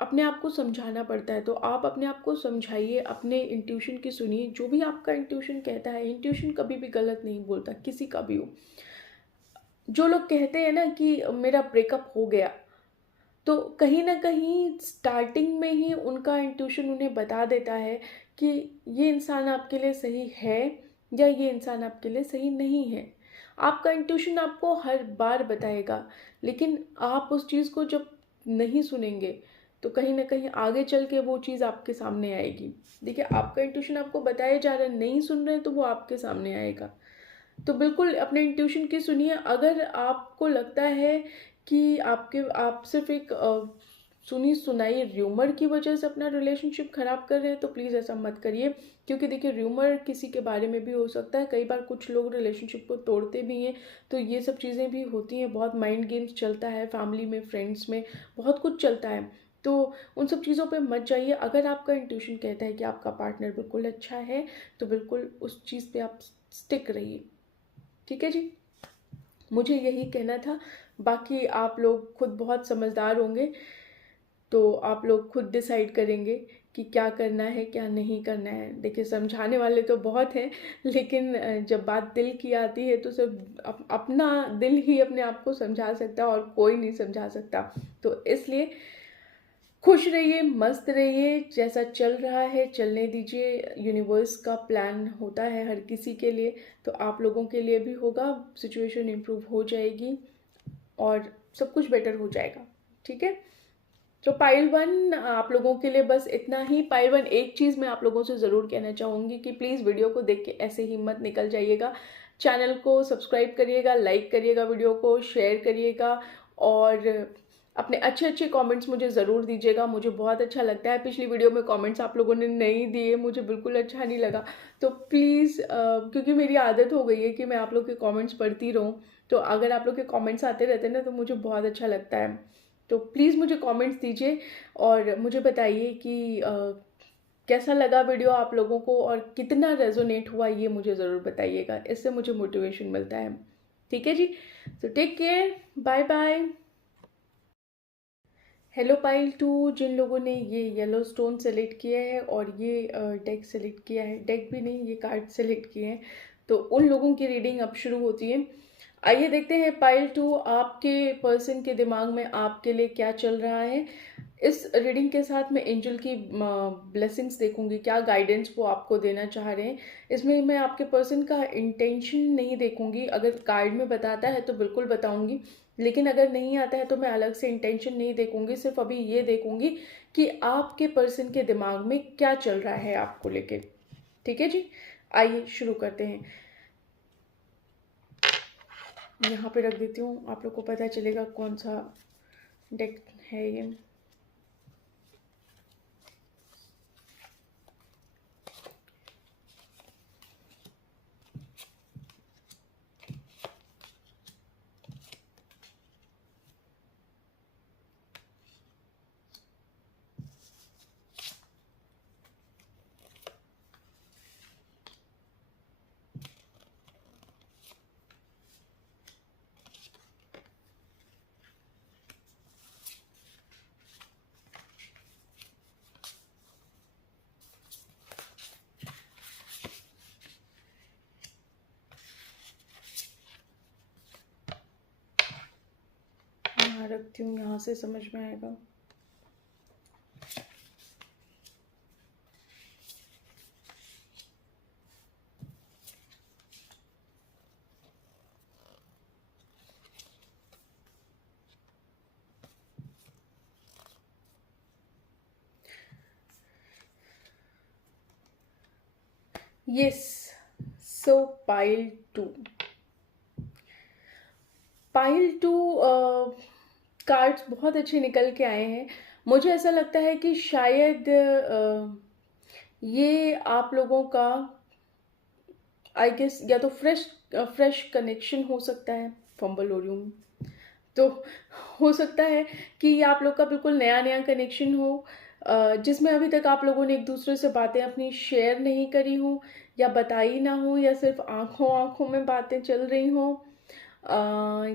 अपने आप को समझाना पड़ता है, तो आप अपने आप को समझाइए, अपने इंट्यूशन की सुनिए। जो भी आपका इंट्यूशन कहता है, इंट्यूशन कभी भी गलत नहीं बोलता, किसी का भी हो। जो लोग कहते हैं ना कि मेरा ब्रेकअप हो गया, तो कहीं ना कहीं स्टार्टिंग में ही उनका इंट्यूशन उन्हें बता देता है कि ये इंसान आपके लिए सही है या ये इंसान आपके लिए सही नहीं है। आपका इंट्यूशन आपको हर बार बताएगा, लेकिन आप उस चीज़ को जब नहीं सुनेंगे तो कहीं ना कहीं आगे चल के वो चीज़ आपके सामने आएगी। देखिए आपका इंट्यूशन आपको बताया जा रहा है, नहीं सुन रहे तो वो आपके सामने आएगा। तो बिल्कुल अपने इंट्यूशन की सुनिए। अगर आपको लगता है कि आप सिर्फ एक सुनी सुनाई र्यूमर की वजह से अपना रिलेशनशिप ख़राब कर रहे हैं तो प्लीज़ ऐसा मत करिए, क्योंकि देखिए र्यूमर किसी के बारे में भी हो सकता है। कई बार कुछ लोग रिलेशनशिप को तोड़ते भी हैं, तो ये सब चीज़ें भी होती हैं। बहुत माइंड गेम्स चलता है फैमिली में, फ्रेंड्स में, बहुत कुछ चलता है। तो उन सब चीज़ों पे मत जाइए। अगर आपका इंट्यूशन कहता है कि आपका पार्टनर बिल्कुल अच्छा है तो बिल्कुल उस चीज़ पे आप स्टिक रहिए। ठीक है जी, मुझे यही कहना था। बाकी आप लोग खुद बहुत समझदार होंगे, तो आप लोग खुद डिसाइड करेंगे कि क्या करना है क्या नहीं करना है। देखिए समझाने वाले तो बहुत हैं, लेकिन जब बात दिल की आती है तो सिर्फ अपना दिल ही अपने आप को समझा सकता है और कोई नहीं समझा सकता। तो इसलिए खुश रहिए, मस्त रहिए, जैसा चल रहा है चलने दीजिए। यूनिवर्स का प्लान होता है हर किसी के लिए, तो आप लोगों के लिए भी होगा। सिचुएशन इम्प्रूव हो जाएगी और सब कुछ बेटर हो जाएगा। ठीक है, तो पाइल 1 आप लोगों के लिए बस इतना ही। पाइल 1 एक चीज़ मैं आप लोगों से ज़रूर कहना चाहूँगी कि प्लीज़ वीडियो को देख के ऐसे ही मत निकल जाइएगा। चैनल को सब्सक्राइब करिएगा, लाइक करिएगा, वीडियो को शेयर करिएगा और अपने अच्छे अच्छे कमेंट्स मुझे ज़रूर दीजिएगा। मुझे बहुत अच्छा लगता है। पिछली वीडियो में कमेंट्स आप लोगों ने नहीं दिए, मुझे बिल्कुल अच्छा नहीं लगा। तो प्लीज़ क्योंकि मेरी आदत हो गई है कि मैं आप लोग के कमेंट्स पढ़ती रहूँ, तो अगर आप लोग के कमेंट्स आते रहते हैं ना तो मुझे बहुत अच्छा लगता है। तो प्लीज़ मुझे कमेंट्स दीजिए और मुझे बताइए कि कैसा लगा वीडियो आप लोगों को और कितना रेजोनेट हुआ, ये मुझे ज़रूर बताइएगा। इससे मुझे मोटिवेशन मिलता है। ठीक है जी, तो take care, bye bye. Hello pile 2, जिन लोगों ने ये येलो स्टोन सेलेक्ट किया है और ये डेक सेलेक्ट किया है, डेक भी नहीं ये कार्ड सेलेक्ट किए हैं, तो उन लोगों की रीडिंग अब शुरू होती है। आइए देखते हैं पाइल 2 आपके पर्सन के दिमाग में आपके लिए क्या चल रहा है। इस रीडिंग के साथ मैं एंजल की ब्लेसिंग्स देखूंगी, क्या गाइडेंस वो आपको देना चाह रहे हैं। इसमें मैं आपके पर्सन का इंटेंशन नहीं देखूंगी, अगर कार्ड में बताता है तो बिल्कुल बताऊंगी, लेकिन अगर नहीं आता है तो मैं अलग से इंटेंशन नहीं देखूंगी। सिर्फ अभी ये देखूंगी कि आपके पर्सन के दिमाग में क्या चल रहा है आपको लेके। ठीक है जी, आइए शुरू करते हैं। यहाँ पे रख देती हूँ, आप लोग को पता चलेगा कौन सा डेक है ये। यहाँ रखती हूँ, यहाँ से समझ में आएगा। यस, सो पाइल 2, पाइल 2 कार्ड्स बहुत अच्छे निकल के आए हैं। मुझे ऐसा लगता है कि शायद ये आप लोगों का आई गेस या तो फ्रेश कनेक्शन हो सकता है, फंबल हो रही हूँ, तो हो सकता है कि आप लोग का बिल्कुल नया नया कनेक्शन हो, जिसमें अभी तक आप लोगों ने एक दूसरे से बातें अपनी शेयर नहीं करी हो या बताई ना हो, या सिर्फ आंखों आंखों में बातें चल रही हों,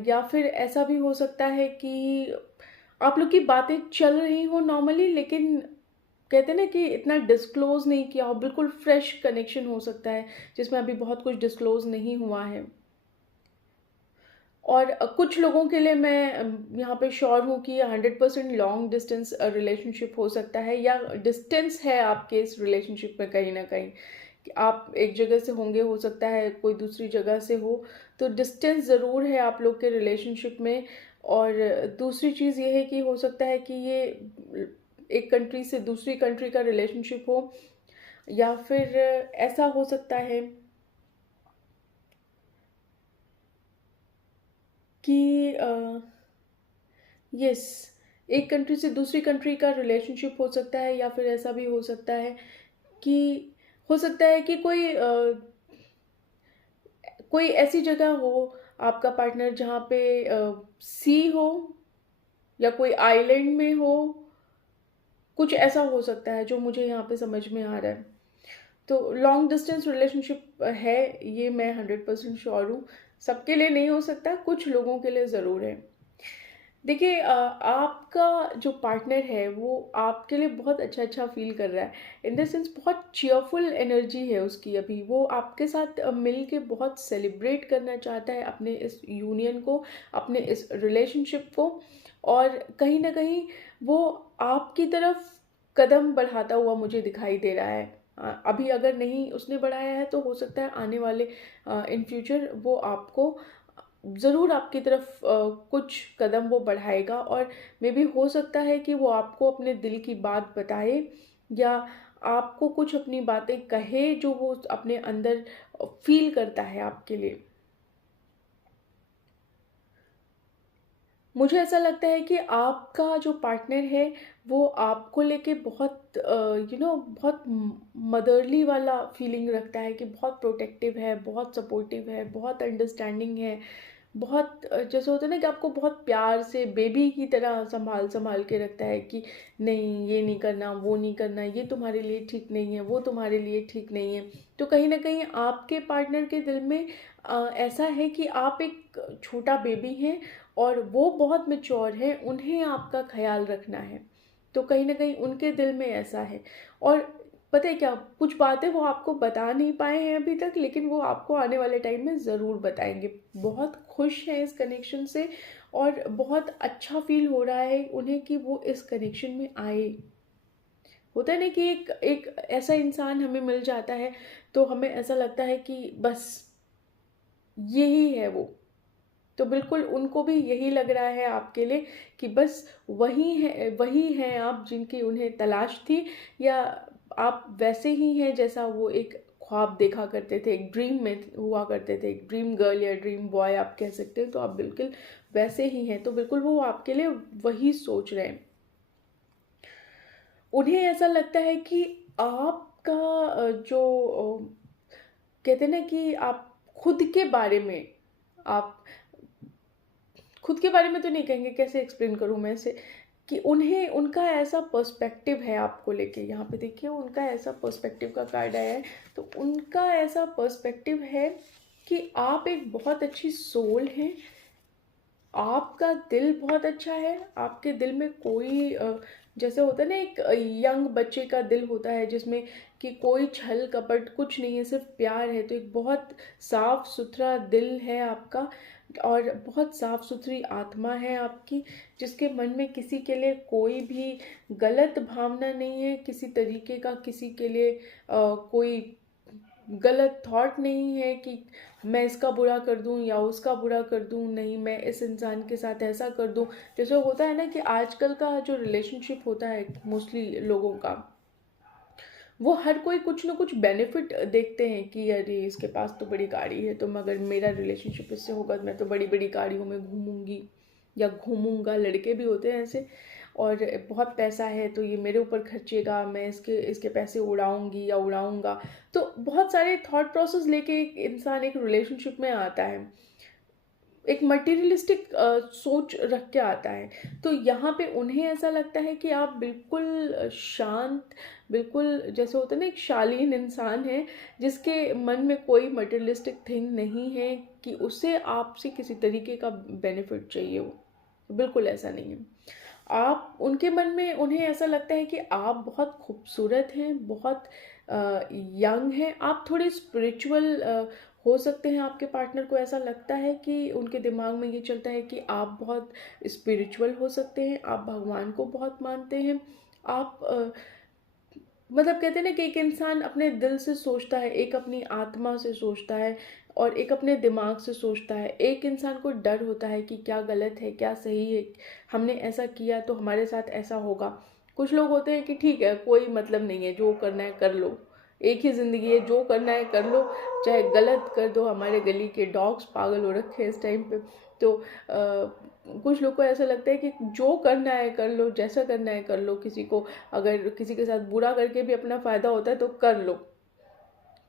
या फिर ऐसा भी हो सकता है कि आप लोग की बातें चल रही हो नॉर्मली, लेकिन कहते हैं ना कि इतना डिस्क्लोज नहीं किया हो। बिल्कुल फ्रेश कनेक्शन हो सकता है जिसमें अभी बहुत कुछ डिस्क्लोज नहीं हुआ है। और कुछ लोगों के लिए मैं यहाँ पे श्योर हूँ कि 100% लॉन्ग डिस्टेंस रिलेशनशिप हो सकता है, या डिस्टेंस है आपके इस रिलेशनशिप में कहीं ना कहीं, कि आप एक जगह से होंगे, हो सकता है कोई दूसरी जगह से हो, तो डिस्टेंस ज़रूर है आप लोग के रिलेशनशिप में। और दूसरी चीज़ ये है कि हो सकता है कि ये एक कंट्री से दूसरी कंट्री का रिलेशनशिप हो, या फिर ऐसा हो सकता है कि यस, एक कंट्री से दूसरी कंट्री का रिलेशनशिप हो सकता है, या फिर ऐसा भी हो सकता है कि हो सकता है कि कोई ऐसी जगह हो आपका पार्टनर जहाँ पे सी हो, या कोई आइलैंड में हो, कुछ ऐसा हो सकता है जो मुझे यहाँ पे समझ में आ रहा है। तो लॉन्ग डिस्टेंस रिलेशनशिप है ये, मैं 100% श्योर हूँ। सबके लिए नहीं हो सकता, कुछ लोगों के लिए ज़रूर है। देखिए, आपका जो पार्टनर है वो आपके लिए बहुत अच्छा अच्छा फील कर रहा है, इन द सेंस बहुत चीयरफुल एनर्जी है उसकी। अभी वो आपके साथ मिल के बहुत सेलिब्रेट करना चाहता है अपने इस यूनियन को, अपने इस रिलेशनशिप को, और कहीं ना कहीं वो आपकी तरफ कदम बढ़ाता हुआ मुझे दिखाई दे रहा है। अभी अगर नहीं उसने बढ़ाया है तो हो सकता है आने वाले इन फ्यूचर वो आपको ज़रूर आपकी तरफ कुछ कदम वो बढ़ाएगा, और मे बी हो सकता है कि वो आपको अपने दिल की बात बताए, या आपको कुछ अपनी बातें कहे जो वो अपने अंदर फील करता है आपके लिए। मुझे ऐसा लगता है कि आपका जो पार्टनर है वो आपको लेके बहुत बहुत मदरली वाला फीलिंग रखता है, कि बहुत प्रोटेक्टिव है, बहुत सपोर्टिव है, बहुत अंडरस्टैंडिंग है, बहुत जैसे होता है ना कि आपको बहुत प्यार से बेबी की तरह संभाल संभाल के रखता है, कि नहीं ये नहीं करना, वो नहीं करना, ये तुम्हारे लिए ठीक नहीं है, वो तुम्हारे लिए ठीक नहीं है। तो कहीं ना कहीं आपके पार्टनर के दिल में ऐसा है कि आप एक छोटा बेबी हैं और वो बहुत मैच्योर है, उन्हें आपका ख्याल रखना है। तो कहीं ना कहीं उनके दिल में ऐसा है। और पता है क्या, कुछ बातें वो आपको बता नहीं पाए हैं अभी तक, लेकिन वो आपको आने वाले टाइम में ज़रूर बताएंगे। बहुत खुश हैं इस कनेक्शन से, और बहुत अच्छा फील हो रहा है उन्हें कि वो इस कनेक्शन में आए। होता है ना कि एक एक ऐसा इंसान हमें मिल जाता है तो हमें ऐसा लगता है कि बस यही है वो। तो बिल्कुल उनको भी यही लग रहा है आपके लिए, कि बस वही हैं आप जिनकी उन्हें तलाश थी, या आप वैसे ही हैं जैसा वो एक ख्वाब देखा करते थे, एक ड्रीम में हुआ करते थे, एक ड्रीम गर्ल या ड्रीम बॉय आप कह सकते हैं, तो आप बिल्कुल वैसे ही हैं। तो बिल्कुल वो आपके लिए वही सोच रहे हैं। उन्हें ऐसा लगता है कि आपका जो कहते हैं ना कि आप खुद के बारे में, आप खुद के बारे में तो नहीं कहेंगे, कैसे एक्सप्लेन करूँ मैं इसे, कि उन्हें उनका ऐसा पर्सपेक्टिव है आपको लेके। यहाँ पे देखिए उनका ऐसा पर्सपेक्टिव का कार्ड आया है। तो उनका ऐसा पर्सपेक्टिव है कि आप एक बहुत अच्छी सोल हैं, आपका दिल बहुत अच्छा है, आपके दिल में कोई जैसे होता है ना एक यंग बच्चे का दिल होता है जिसमें कि कोई छल कपट कुछ नहीं है, सिर्फ प्यार है। तो एक बहुत साफ सुथरा दिल है आपका और बहुत साफ सुथरी आत्मा है आपकी, जिसके मन में किसी के लिए कोई भी गलत भावना नहीं है, किसी तरीके का किसी के लिए कोई गलत थॉट नहीं है कि मैं इसका बुरा कर दूं या उसका बुरा कर दूं, नहीं मैं इस इंसान के साथ ऐसा कर दूं। जैसे होता है ना कि आजकल का जो रिलेशनशिप होता है मोस्टली लोगों का, वो हर कोई कुछ ना कुछ बेनिफिट देखते हैं कि अरे इसके पास तो बड़ी गाड़ी है, तो मगर मेरा रिलेशनशिप इससे होगा तो मैं तो बड़ी बड़ी गाड़ियों में घूमूंगी या घूमूंगा। लड़के भी होते हैं ऐसे, और बहुत पैसा है तो ये मेरे ऊपर खर्चेगा, मैं इसके इसके पैसे उड़ाऊंगी या उड़ाऊंगा। तो बहुत सारे थॉट प्रोसेस लेके एक इंसान एक रिलेशनशिप में आता है, एक मटेरियलिस्टिक सोच रख के आता है। तो यहाँ पे उन्हें ऐसा लगता है कि आप बिल्कुल शांत, बिल्कुल जैसे होता है ना एक शालीन इंसान है, जिसके मन में कोई मटेरियलिस्टिक थिंग नहीं है कि उसे आपसे किसी तरीके का बेनिफिट चाहिए हो। बिल्कुल ऐसा नहीं है। आप उनके मन में उन्हें ऐसा लगता है कि आप बहुत खूबसूरत हैं, बहुत यंग हैं, आप थोड़े स्पिरिचुअल हो सकते हैं। आपके पार्टनर को ऐसा लगता है कि उनके दिमाग में ये चलता है कि आप बहुत स्पिरिचुअल हो सकते हैं, आप भगवान को बहुत मानते हैं। आप मतलब कहते हैं ना कि एक इंसान अपने दिल से सोचता है, एक अपनी आत्मा से सोचता है और एक अपने दिमाग से सोचता है। एक इंसान को डर होता है कि क्या गलत है क्या सही है, हमने ऐसा किया तो हमारे साथ ऐसा होगा। कुछ लोग होते हैं कि ठीक है कोई मतलब नहीं है, जो करना है कर लो, एक ही ज़िंदगी है, जो करना है कर लो, चाहे गलत कर दो। हमारे गली के डॉग्स पागल हो रखे हैं इस टाइम पे। तो कुछ लोग को ऐसा लगता है कि जो करना है कर लो, जैसा करना है कर लो, किसी को अगर किसी के साथ बुरा करके भी अपना फ़ायदा होता है तो कर लो,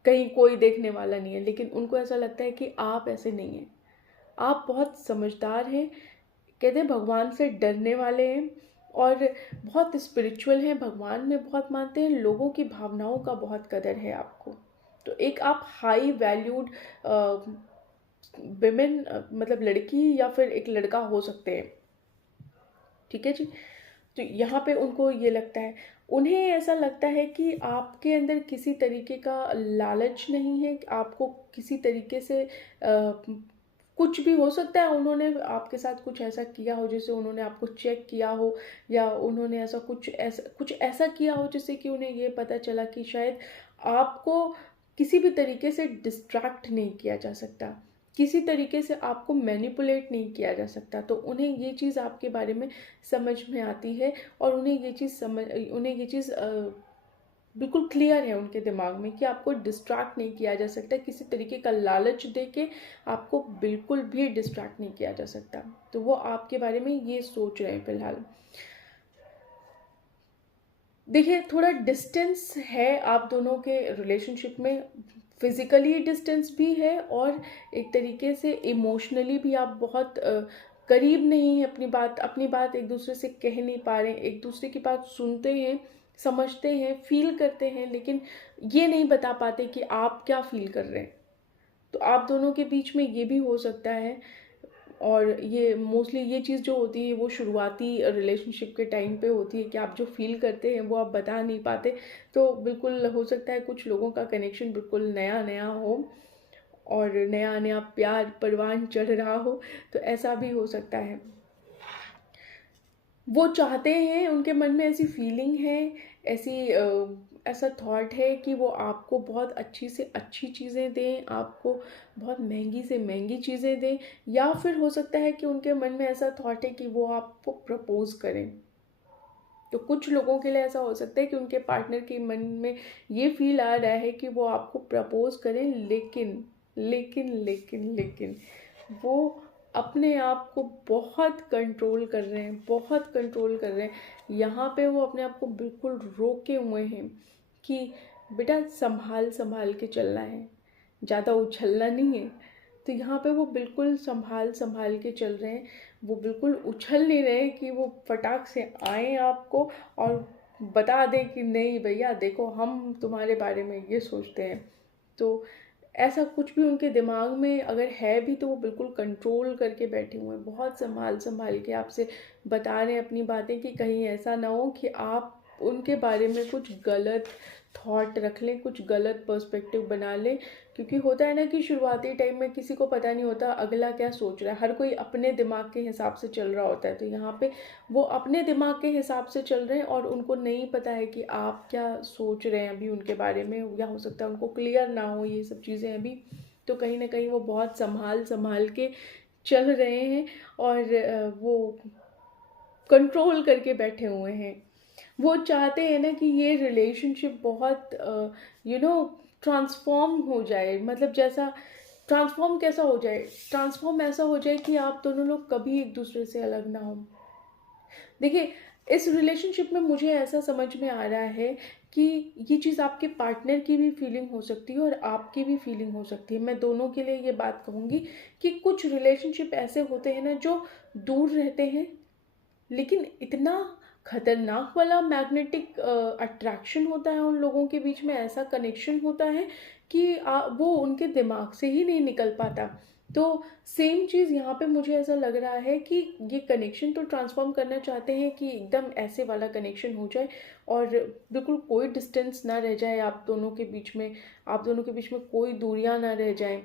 कहीं कोई देखने वाला नहीं है। लेकिन उनको ऐसा लगता है कि आप ऐसे नहीं हैं, आप बहुत समझदार हैं, कहते हैं भगवान से डरने वाले हैं और बहुत स्पिरिचुअल हैं, भगवान में बहुत मानते हैं, लोगों की भावनाओं का बहुत कदर है आपको। तो एक आप हाई वैल्यूड विमेन, मतलब लड़की या फिर एक लड़का हो सकते हैं। ठीक है जी। तो यहाँ पे उनको ये लगता है, उन्हें ऐसा लगता है कि आपके अंदर किसी तरीके का लालच नहीं है, आपको किसी तरीके से कुछ भी हो सकता है उन्होंने आपके साथ कुछ ऐसा किया हो जिससे उन्होंने आपको चेक किया हो, या उन्होंने ऐसा कुछ ऐसा किया हो जिससे कि उन्हें ये पता चला कि शायद आपको किसी भी तरीके से डिस्ट्रैक्ट नहीं किया जा सकता, किसी तरीके से आपको मैनिपुलेट नहीं किया जा सकता। तो उन्हें ये चीज़ आपके बारे में समझ में आती है और उन्हें ये चीज़ बिल्कुल क्लियर है उनके दिमाग में कि आपको डिस्ट्रैक्ट नहीं किया जा सकता, किसी तरीके का लालच देके आपको बिल्कुल भी डिस्ट्रैक्ट नहीं किया जा सकता। तो वो आपके बारे में ये सोच रहे हैं फिलहाल। देखिए थोड़ा डिस्टेंस है आप दोनों के रिलेशनशिप में, फिजिकली डिस्टेंस भी है और एक तरीके से इमोशनली भी आप बहुत करीब नहीं है, अपनी बात एक दूसरे से कह नहीं पा रहे हैं, एक दूसरे की बात सुनते हैं, समझते हैं, फील करते हैं, लेकिन ये नहीं बता पाते कि आप क्या फील कर रहे हैं। तो आप दोनों के बीच में ये भी हो सकता है। और ये मोस्टली ये चीज़ जो होती है वो शुरुआती रिलेशनशिप के टाइम पे होती है कि आप जो फील करते हैं वो आप बता नहीं पाते। तो बिल्कुल हो सकता है कुछ लोगों का कनेक्शन बिल्कुल नया नया हो और नया नया प्यार परवान चढ़ रहा हो, तो ऐसा भी हो सकता है। वो चाहते हैं, उनके मन में ऐसी फीलिंग है, ऐसा थॉट है कि वो आपको बहुत अच्छी से अच्छी चीज़ें दें, आपको बहुत महंगी से महंगी चीज़ें दें, या फिर हो सकता है कि उनके मन में ऐसा थॉट है कि वो आपको प्रपोज करें। तो कुछ लोगों के लिए ऐसा हो सकता है कि उनके पार्टनर के मन में ये फील आ रहा है कि वो आपको प्रपोज करें, लेकिन लेकिन लेकिन लेकिन वो अपने आप को बहुत कंट्रोल कर रहे हैं, बहुत कंट्रोल कर रहे हैं। यहाँ पे वो अपने आप को बिल्कुल रोके हुए हैं कि बेटा संभाल संभाल के चलना है, ज़्यादा उछलना नहीं है। तो यहाँ पे वो बिल्कुल संभाल संभाल के चल रहे हैं। वो बिल्कुल उछल नहीं रहे कि वो फटाक से आए आपको और बता दें कि नहीं भैया देखो हम तुम्हारे बारे में ये सोचते हैं। तो ऐसा कुछ भी उनके दिमाग में अगर है भी तो वो बिल्कुल कंट्रोल करके बैठे हुए हैं, बहुत संभाल संभाल के आपसे बता रहे हैं अपनी बातें कि कहीं ऐसा ना हो कि आप उनके बारे में कुछ गलत थॉट रख लें, कुछ गलत पर्सपेक्टिव बना लें। क्योंकि होता है ना कि शुरुआती टाइम में किसी को पता नहीं होता अगला क्या सोच रहा है, हर कोई अपने दिमाग के हिसाब से चल रहा होता है। तो यहाँ पे वो अपने दिमाग के हिसाब से चल रहे हैं और उनको नहीं पता है कि आप क्या सोच रहे हैं अभी उनके बारे में, या हो सकता है उनको क्लियर ना हो ये सब चीज़ें अभी। तो कहीं ना कहीं वो बहुत संभाल संभाल के चल रहे हैं और वो कंट्रोल करके बैठे हुए हैं। वो चाहते हैं ना कि ये रिलेशनशिप बहुत ट्रांसफॉर्म हो जाए। मतलब जैसा ट्रांसफॉर्म कैसा हो जाए, ट्रांसफॉर्म ऐसा हो जाए कि आप दोनों लोग कभी एक दूसरे से अलग ना हो। देखिए, इस रिलेशनशिप में मुझे ऐसा समझ में आ रहा है कि ये चीज़ आपके पार्टनर की भी फीलिंग हो सकती है और आपकी भी फीलिंग हो सकती है। मैं दोनों के लिए ये बात कहूँगी कि कुछ रिलेशनशिप ऐसे होते हैं ना जो दूर रहते हैं, लेकिन इतना खतरनाक वाला मैग्नेटिक अट्रैक्शन होता है उन लोगों के बीच में, ऐसा कनेक्शन होता है कि वो उनके दिमाग से ही नहीं निकल पाता। तो सेम चीज़ यहाँ पे मुझे ऐसा लग रहा है कि ये कनेक्शन तो ट्रांसफॉर्म करना चाहते हैं कि एकदम ऐसे वाला कनेक्शन हो जाए और बिल्कुल कोई डिस्टेंस ना रह जाए आप दोनों के बीच में, आप दोनों के बीच में कोई दूरियां ना रह जाएं,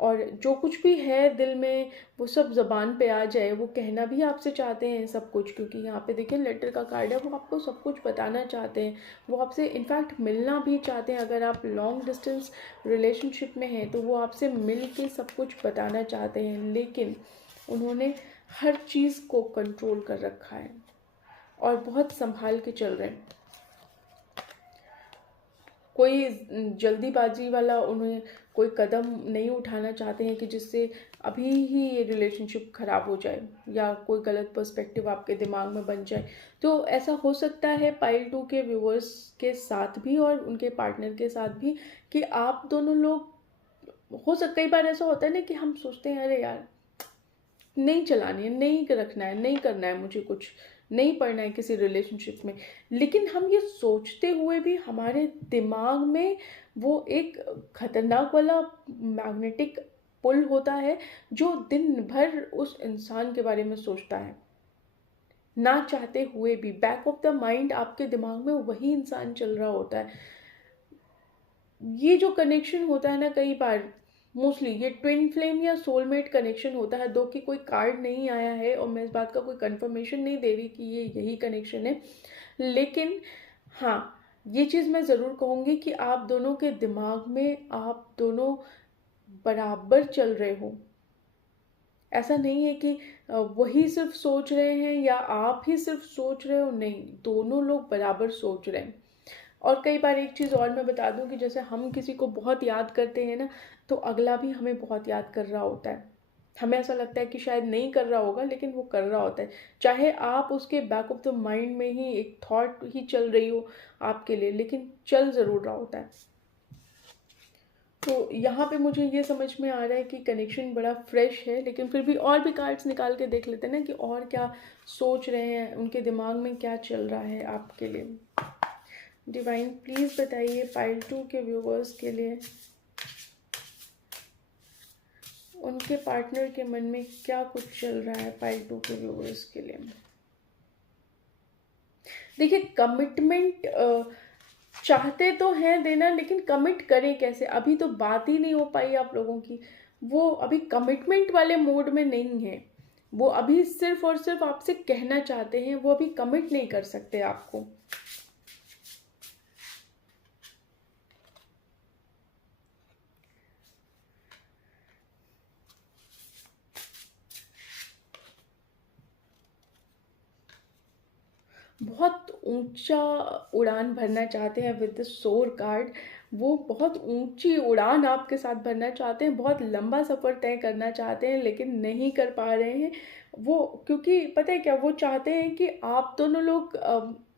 और जो कुछ भी है दिल में वो सब ज़बान पे आ जाए। वो कहना भी आपसे चाहते हैं सब कुछ, क्योंकि यहाँ पे देखिए लेटर का कार्ड है, वो आपको सब कुछ बताना चाहते हैं। वो आपसे इनफैक्ट मिलना भी चाहते हैं। अगर आप लॉन्ग डिस्टेंस रिलेशनशिप में हैं तो वो आपसे मिल के सब कुछ बताना चाहते हैं, लेकिन उन्होंने हर चीज़ को कंट्रोल कर रखा है और बहुत संभाल के चल रहे हैं। कोई जल्दीबाजी वाला उन्हें कोई कदम नहीं उठाना चाहते हैं कि जिससे अभी ही ये रिलेशनशिप ख़राब हो जाए या कोई गलत पर्सपेक्टिव आपके दिमाग में बन जाए। तो ऐसा हो सकता है पाइल 2 के व्यूअर्स के साथ भी और उनके पार्टनर के साथ भी कि आप दोनों लोग, हो सकता कई बार ऐसा होता है ना कि हम सोचते हैं अरे यार नहीं चलानी है, नहीं रखना है, नहीं करना है, मुझे कुछ नहीं पढ़ना है किसी रिलेशनशिप में। लेकिन हम ये सोचते हुए भी हमारे दिमाग में वो एक खतरनाक वाला मैग्नेटिक पुल होता है जो दिन भर उस इंसान के बारे में सोचता है, ना चाहते हुए भी बैक ऑफ द माइंड आपके दिमाग में वही इंसान चल रहा होता है। ये जो कनेक्शन होता है ना, कई बार मोस्टली ये ट्विन फ्लेम या सोलमेट कनेक्शन होता है। दो की कोई कार्ड नहीं आया है और मैं इस बात का कोई कंफर्मेशन नहीं दे रही कि ये यही कनेक्शन है, लेकिन हाँ ये चीज़ मैं ज़रूर कहूँगी कि आप दोनों के दिमाग में आप दोनों बराबर चल रहे हो। ऐसा नहीं है कि वही सिर्फ सोच रहे हैं या आप ही सिर्फ सोच रहे हो, नहीं, दोनों लोग बराबर सोच रहे हैं। और कई बार एक चीज़ और मैं बता दूं कि जैसे हम किसी को बहुत याद करते हैं ना, तो अगला भी हमें बहुत याद कर रहा होता है। हमें ऐसा लगता है कि शायद नहीं कर रहा होगा, लेकिन वो कर रहा होता है। चाहे आप उसके बैक ऑफ द माइंड में ही एक थॉट ही चल रही हो आपके लिए, लेकिन चल ज़रूर रहा होता है। तो यहाँ पे मुझे ये समझ में आ रहा है कि कनेक्शन बड़ा फ्रेश है, लेकिन फिर भी और भी कार्ड्स निकाल के देख लेते हैं ना कि और क्या सोच रहे हैं, उनके दिमाग में क्या चल रहा है आपके लिए। डिवाइन प्लीज़ बताइए पाइल 2 के व्यूवर्स के लिए उनके पार्टनर के मन में क्या कुछ चल रहा है। पाइल 2 के व्यूवर्स के लिए देखिए, कमिटमेंट चाहते तो हैं देना, लेकिन कमिट करें कैसे, अभी तो बात ही नहीं हो पाई आप लोगों की। वो अभी कमिटमेंट वाले मोड में नहीं है। वो अभी सिर्फ और सिर्फ आपसे कहना चाहते हैं, वो अभी कमिट नहीं कर सकते आपको। बहुत ऊंचा उड़ान भरना चाहते हैं विद द सोर कार्ड। वो बहुत ऊंची उड़ान आपके साथ भरना चाहते हैं, बहुत लंबा सफ़र तय करना चाहते हैं, लेकिन नहीं कर पा रहे हैं वो। क्योंकि पता है क्या, वो चाहते हैं कि आप दोनों लोग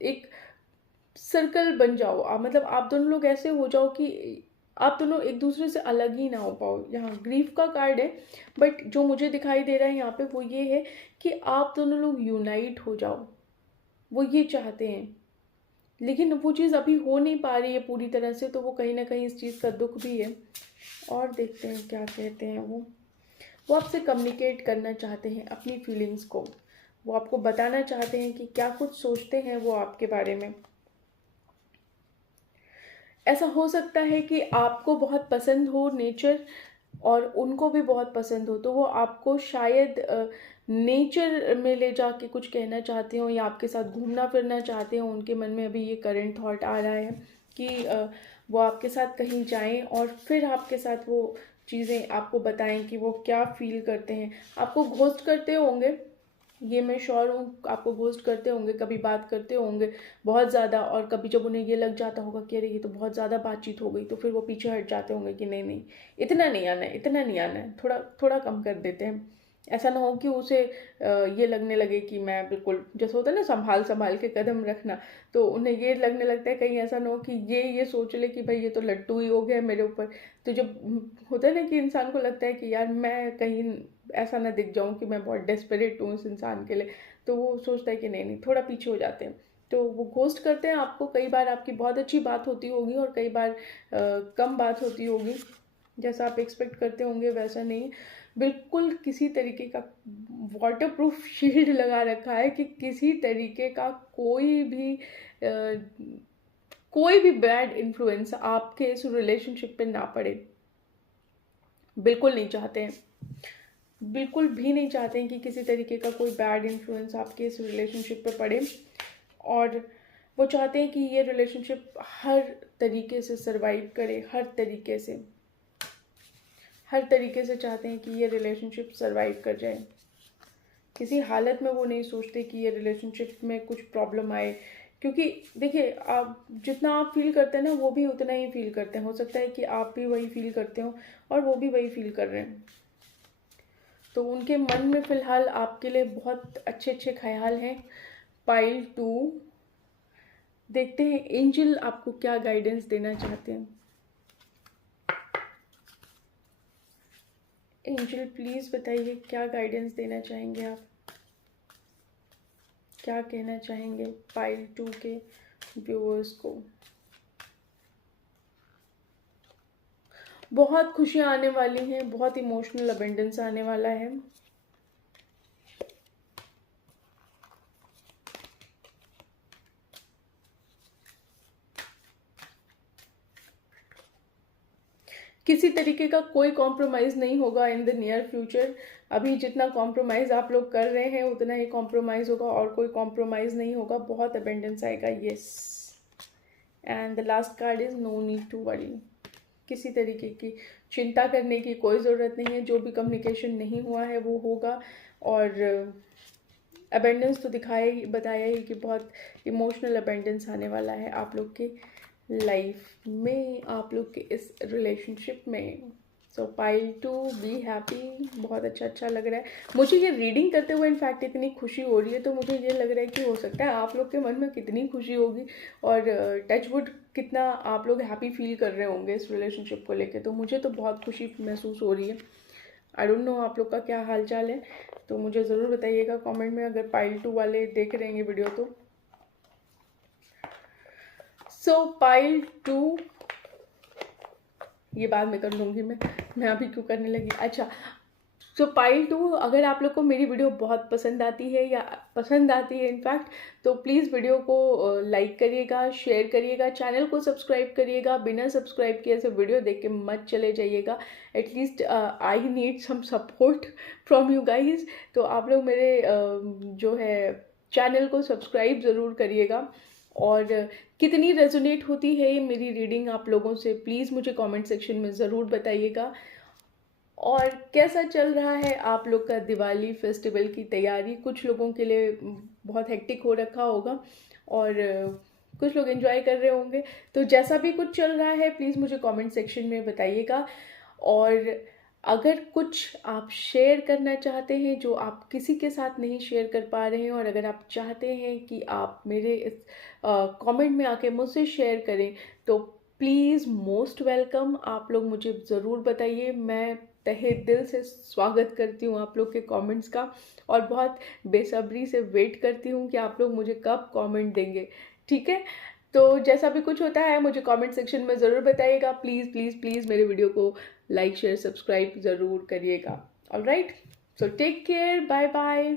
एक सर्कल बन जाओ। मतलब आप दोनों लोग ऐसे हो जाओ कि आप दोनों एक दूसरे से अलग ही ना हो पाओ। यहाँ ग्रीफ का कार्ड है, बट जो मुझे दिखाई दे रहा है यहाँ पे वो ये है कि आप दोनों लोग यूनाइट हो जाओ, वो ये चाहते हैं। लेकिन वो चीज़ अभी हो नहीं पा रही है पूरी तरह से, तो वो कहीं ना कहीं इस चीज़ का दुख भी है। और देखते हैं क्या कहते हैं वो आपसे कम्युनिकेट करना चाहते हैं अपनी फीलिंग्स को। वो आपको बताना चाहते हैं कि क्या कुछ सोचते हैं वो आपके बारे में। ऐसा हो सकता है कि आपको बहुत पसंद हो नेचर और उनको भी बहुत पसंद हो, तो वो आपको शायद नेचर में ले जाके कुछ कहना चाहते हो या आपके साथ घूमना फिरना चाहते हो। उनके मन में अभी ये करंट थॉट आ रहा है कि वो आपके साथ कहीं जाएं और फिर आपके साथ वो चीज़ें आपको बताएं कि वो क्या फील करते हैं। आपको घोस्ट करते होंगे, ये मैं श्योर हूँ, आपको घोस्ट करते होंगे, कभी बात करते होंगे बहुत ज़्यादा, और कभी जब उन्हें ये लग जाता होगा कि अरे ये तो बहुत ज़्यादा बातचीत हो गई, तो फिर वो पीछे हट जाते होंगे कि नहीं नहीं, इतना नहीं आना है, इतना नहीं आना है, थोड़ा थोड़ा कम कर देते हैं। ऐसा ना हो कि उसे ये लगने लगे कि मैं बिल्कुल, जैसे होता है ना संभाल संभाल के कदम रखना, तो उन्हें ये लगने लगता है कहीं ऐसा ना हो कि ये सोच ले कि भाई ये तो लट्टू ही हो गया मेरे ऊपर। तो जब होता है ना कि इंसान को लगता है कि यार मैं कहीं ऐसा ना दिख जाऊं कि मैं बहुत डेस्परेट हूँ इस इंसान के लिए, तो वो सोचता है कि नहीं नहीं, थोड़ा पीछे हो जाते हैं। तो वो घोस्ट करते हैं आपको। कई बार आपकी बहुत अच्छी बात होती होगी और कई बार कम बात होती होगी, जैसा आप एक्सपेक्ट करते होंगे वैसा नहीं। बिल्कुल किसी तरीके का वाटर प्रूफ शील्ड लगा रखा है कि किसी तरीके का कोई भी बैड इन्फ्लुएंस आपके इस रिलेशनशिप पे ना पड़े। बिल्कुल नहीं चाहते हैं, बिल्कुल भी नहीं चाहते हैं कि किसी तरीके का कोई बैड इन्फ्लुएंस आपके इस रिलेशनशिप पे पड़े। और वो चाहते हैं कि ये रिलेशनशिप हर तरीके से सरवाइव करे, हर तरीके से चाहते हैं कि ये रिलेशनशिप सरवाइव कर जाए। किसी हालत में वो नहीं सोचते कि ये रिलेशनशिप में कुछ प्रॉब्लम आए। क्योंकि देखिए, आप जितना आप फील करते हैं ना, वो भी उतना ही फील करते हैं। हो सकता है कि आप भी वही फील करते हो और वो भी वही फील कर रहे हैं। तो उनके मन में फ़िलहाल आपके लिए बहुत अच्छे अच्छे ख्याल हैं। पाइल 2, देखते हैं एंजल आपको क्या गाइडेंस देना चाहते हैं। एंजल प्लीज़ बताइए क्या गाइडेंस देना चाहेंगे आप, क्या कहना चाहेंगे पाइल 2 के व्यूअर्स को। बहुत खुशियाँ आने वाली हैं, बहुत इमोशनल अबेंडेंस आने वाला है। किसी तरीके का कोई कॉम्प्रोमाइज़ नहीं होगा इन द नियर फ्यूचर। अभी जितना कॉम्प्रोमाइज़ आप लोग कर रहे हैं उतना ही कॉम्प्रोमाइज़ होगा, और कोई कॉम्प्रोमाइज़ नहीं होगा। बहुत अबेंडेंस आएगा, yes. And the last card is no need to worry. किसी तरीके की चिंता करने की कोई ज़रूरत नहीं है। जो भी कम्युनिकेशन नहीं हुआ है वो होगा। और अबेंडेंस तो बताया ही कि बहुत इमोशनल अबेंडेंस आने वाला है आप लोग के लाइफ में, आप लोग के इस रिलेशनशिप में। सो पाइल 2, बी हैप्पी। बहुत अच्छा लग रहा है मुझे ये रीडिंग करते हुए। इनफैक्ट इतनी खुशी हो रही है, तो मुझे ये लग रहा है कि हो सकता है आप लोग के मन में कितनी खुशी होगी और टचवुड कितना आप लोग हैप्पी फील कर रहे होंगे इस रिलेशनशिप को लेके। तो मुझे तो बहुत खुशी महसूस हो रही है। आई डोंट नो आप लोग का क्या हाल चाल है, तो मुझे ज़रूर बताइएगा कमेंट में, अगर पाइल 2 वाले देख रहे हैं वीडियो तो। सो पाइल 2, ये बाद में कर लूँगी मैं अभी क्यों करने लगी। अच्छा, सो पाइल 2, अगर आप लोग को मेरी वीडियो बहुत पसंद आती है या पसंद आती है इनफैक्ट, तो प्लीज़ वीडियो को लाइक करिएगा, शेयर करिएगा, चैनल को सब्सक्राइब करिएगा। बिना सब्सक्राइब किए ऐसे वीडियो देख के मत चले जाइएगा। At least I need some support from you guys. तो आप लोग मेरे जो है चैनल को सब्सक्राइब ज़रूर करिएगा। और कितनी रेजोनेट होती है ये मेरी रीडिंग आप लोगों से, प्लीज़ मुझे कमेंट सेक्शन में ज़रूर बताइएगा। और कैसा चल रहा है आप लोग का दिवाली फेस्टिवल की तैयारी। कुछ लोगों के लिए बहुत हेक्टिक हो रखा होगा और कुछ लोग एंजॉय कर रहे होंगे। तो जैसा भी कुछ चल रहा है प्लीज़ मुझे कमेंट सेक्शन में बताइएगा। और अगर कुछ आप शेयर करना चाहते हैं जो आप किसी के साथ नहीं शेयर कर पा रहे हैं, और अगर आप चाहते हैं कि आप मेरे इस कमेंट में आके मुझसे शेयर करें, तो प्लीज़ मोस्ट वेलकम। आप लोग मुझे ज़रूर बताइए, मैं तहे दिल से स्वागत करती हूँ आप लोग के कमेंट्स का, और बहुत बेसब्री से वेट करती हूँ कि आप लोग मुझे कब कमेंट देंगे। ठीक है, तो जैसा भी कुछ होता है मुझे कमेंट सेक्शन में ज़रूर बताइएगा। प्लीज़ प्लीज़ प्लीज़ मेरे वीडियो को लाइक शेयर सब्सक्राइब ज़रूर करिएगा। Alright, so take care, bye bye.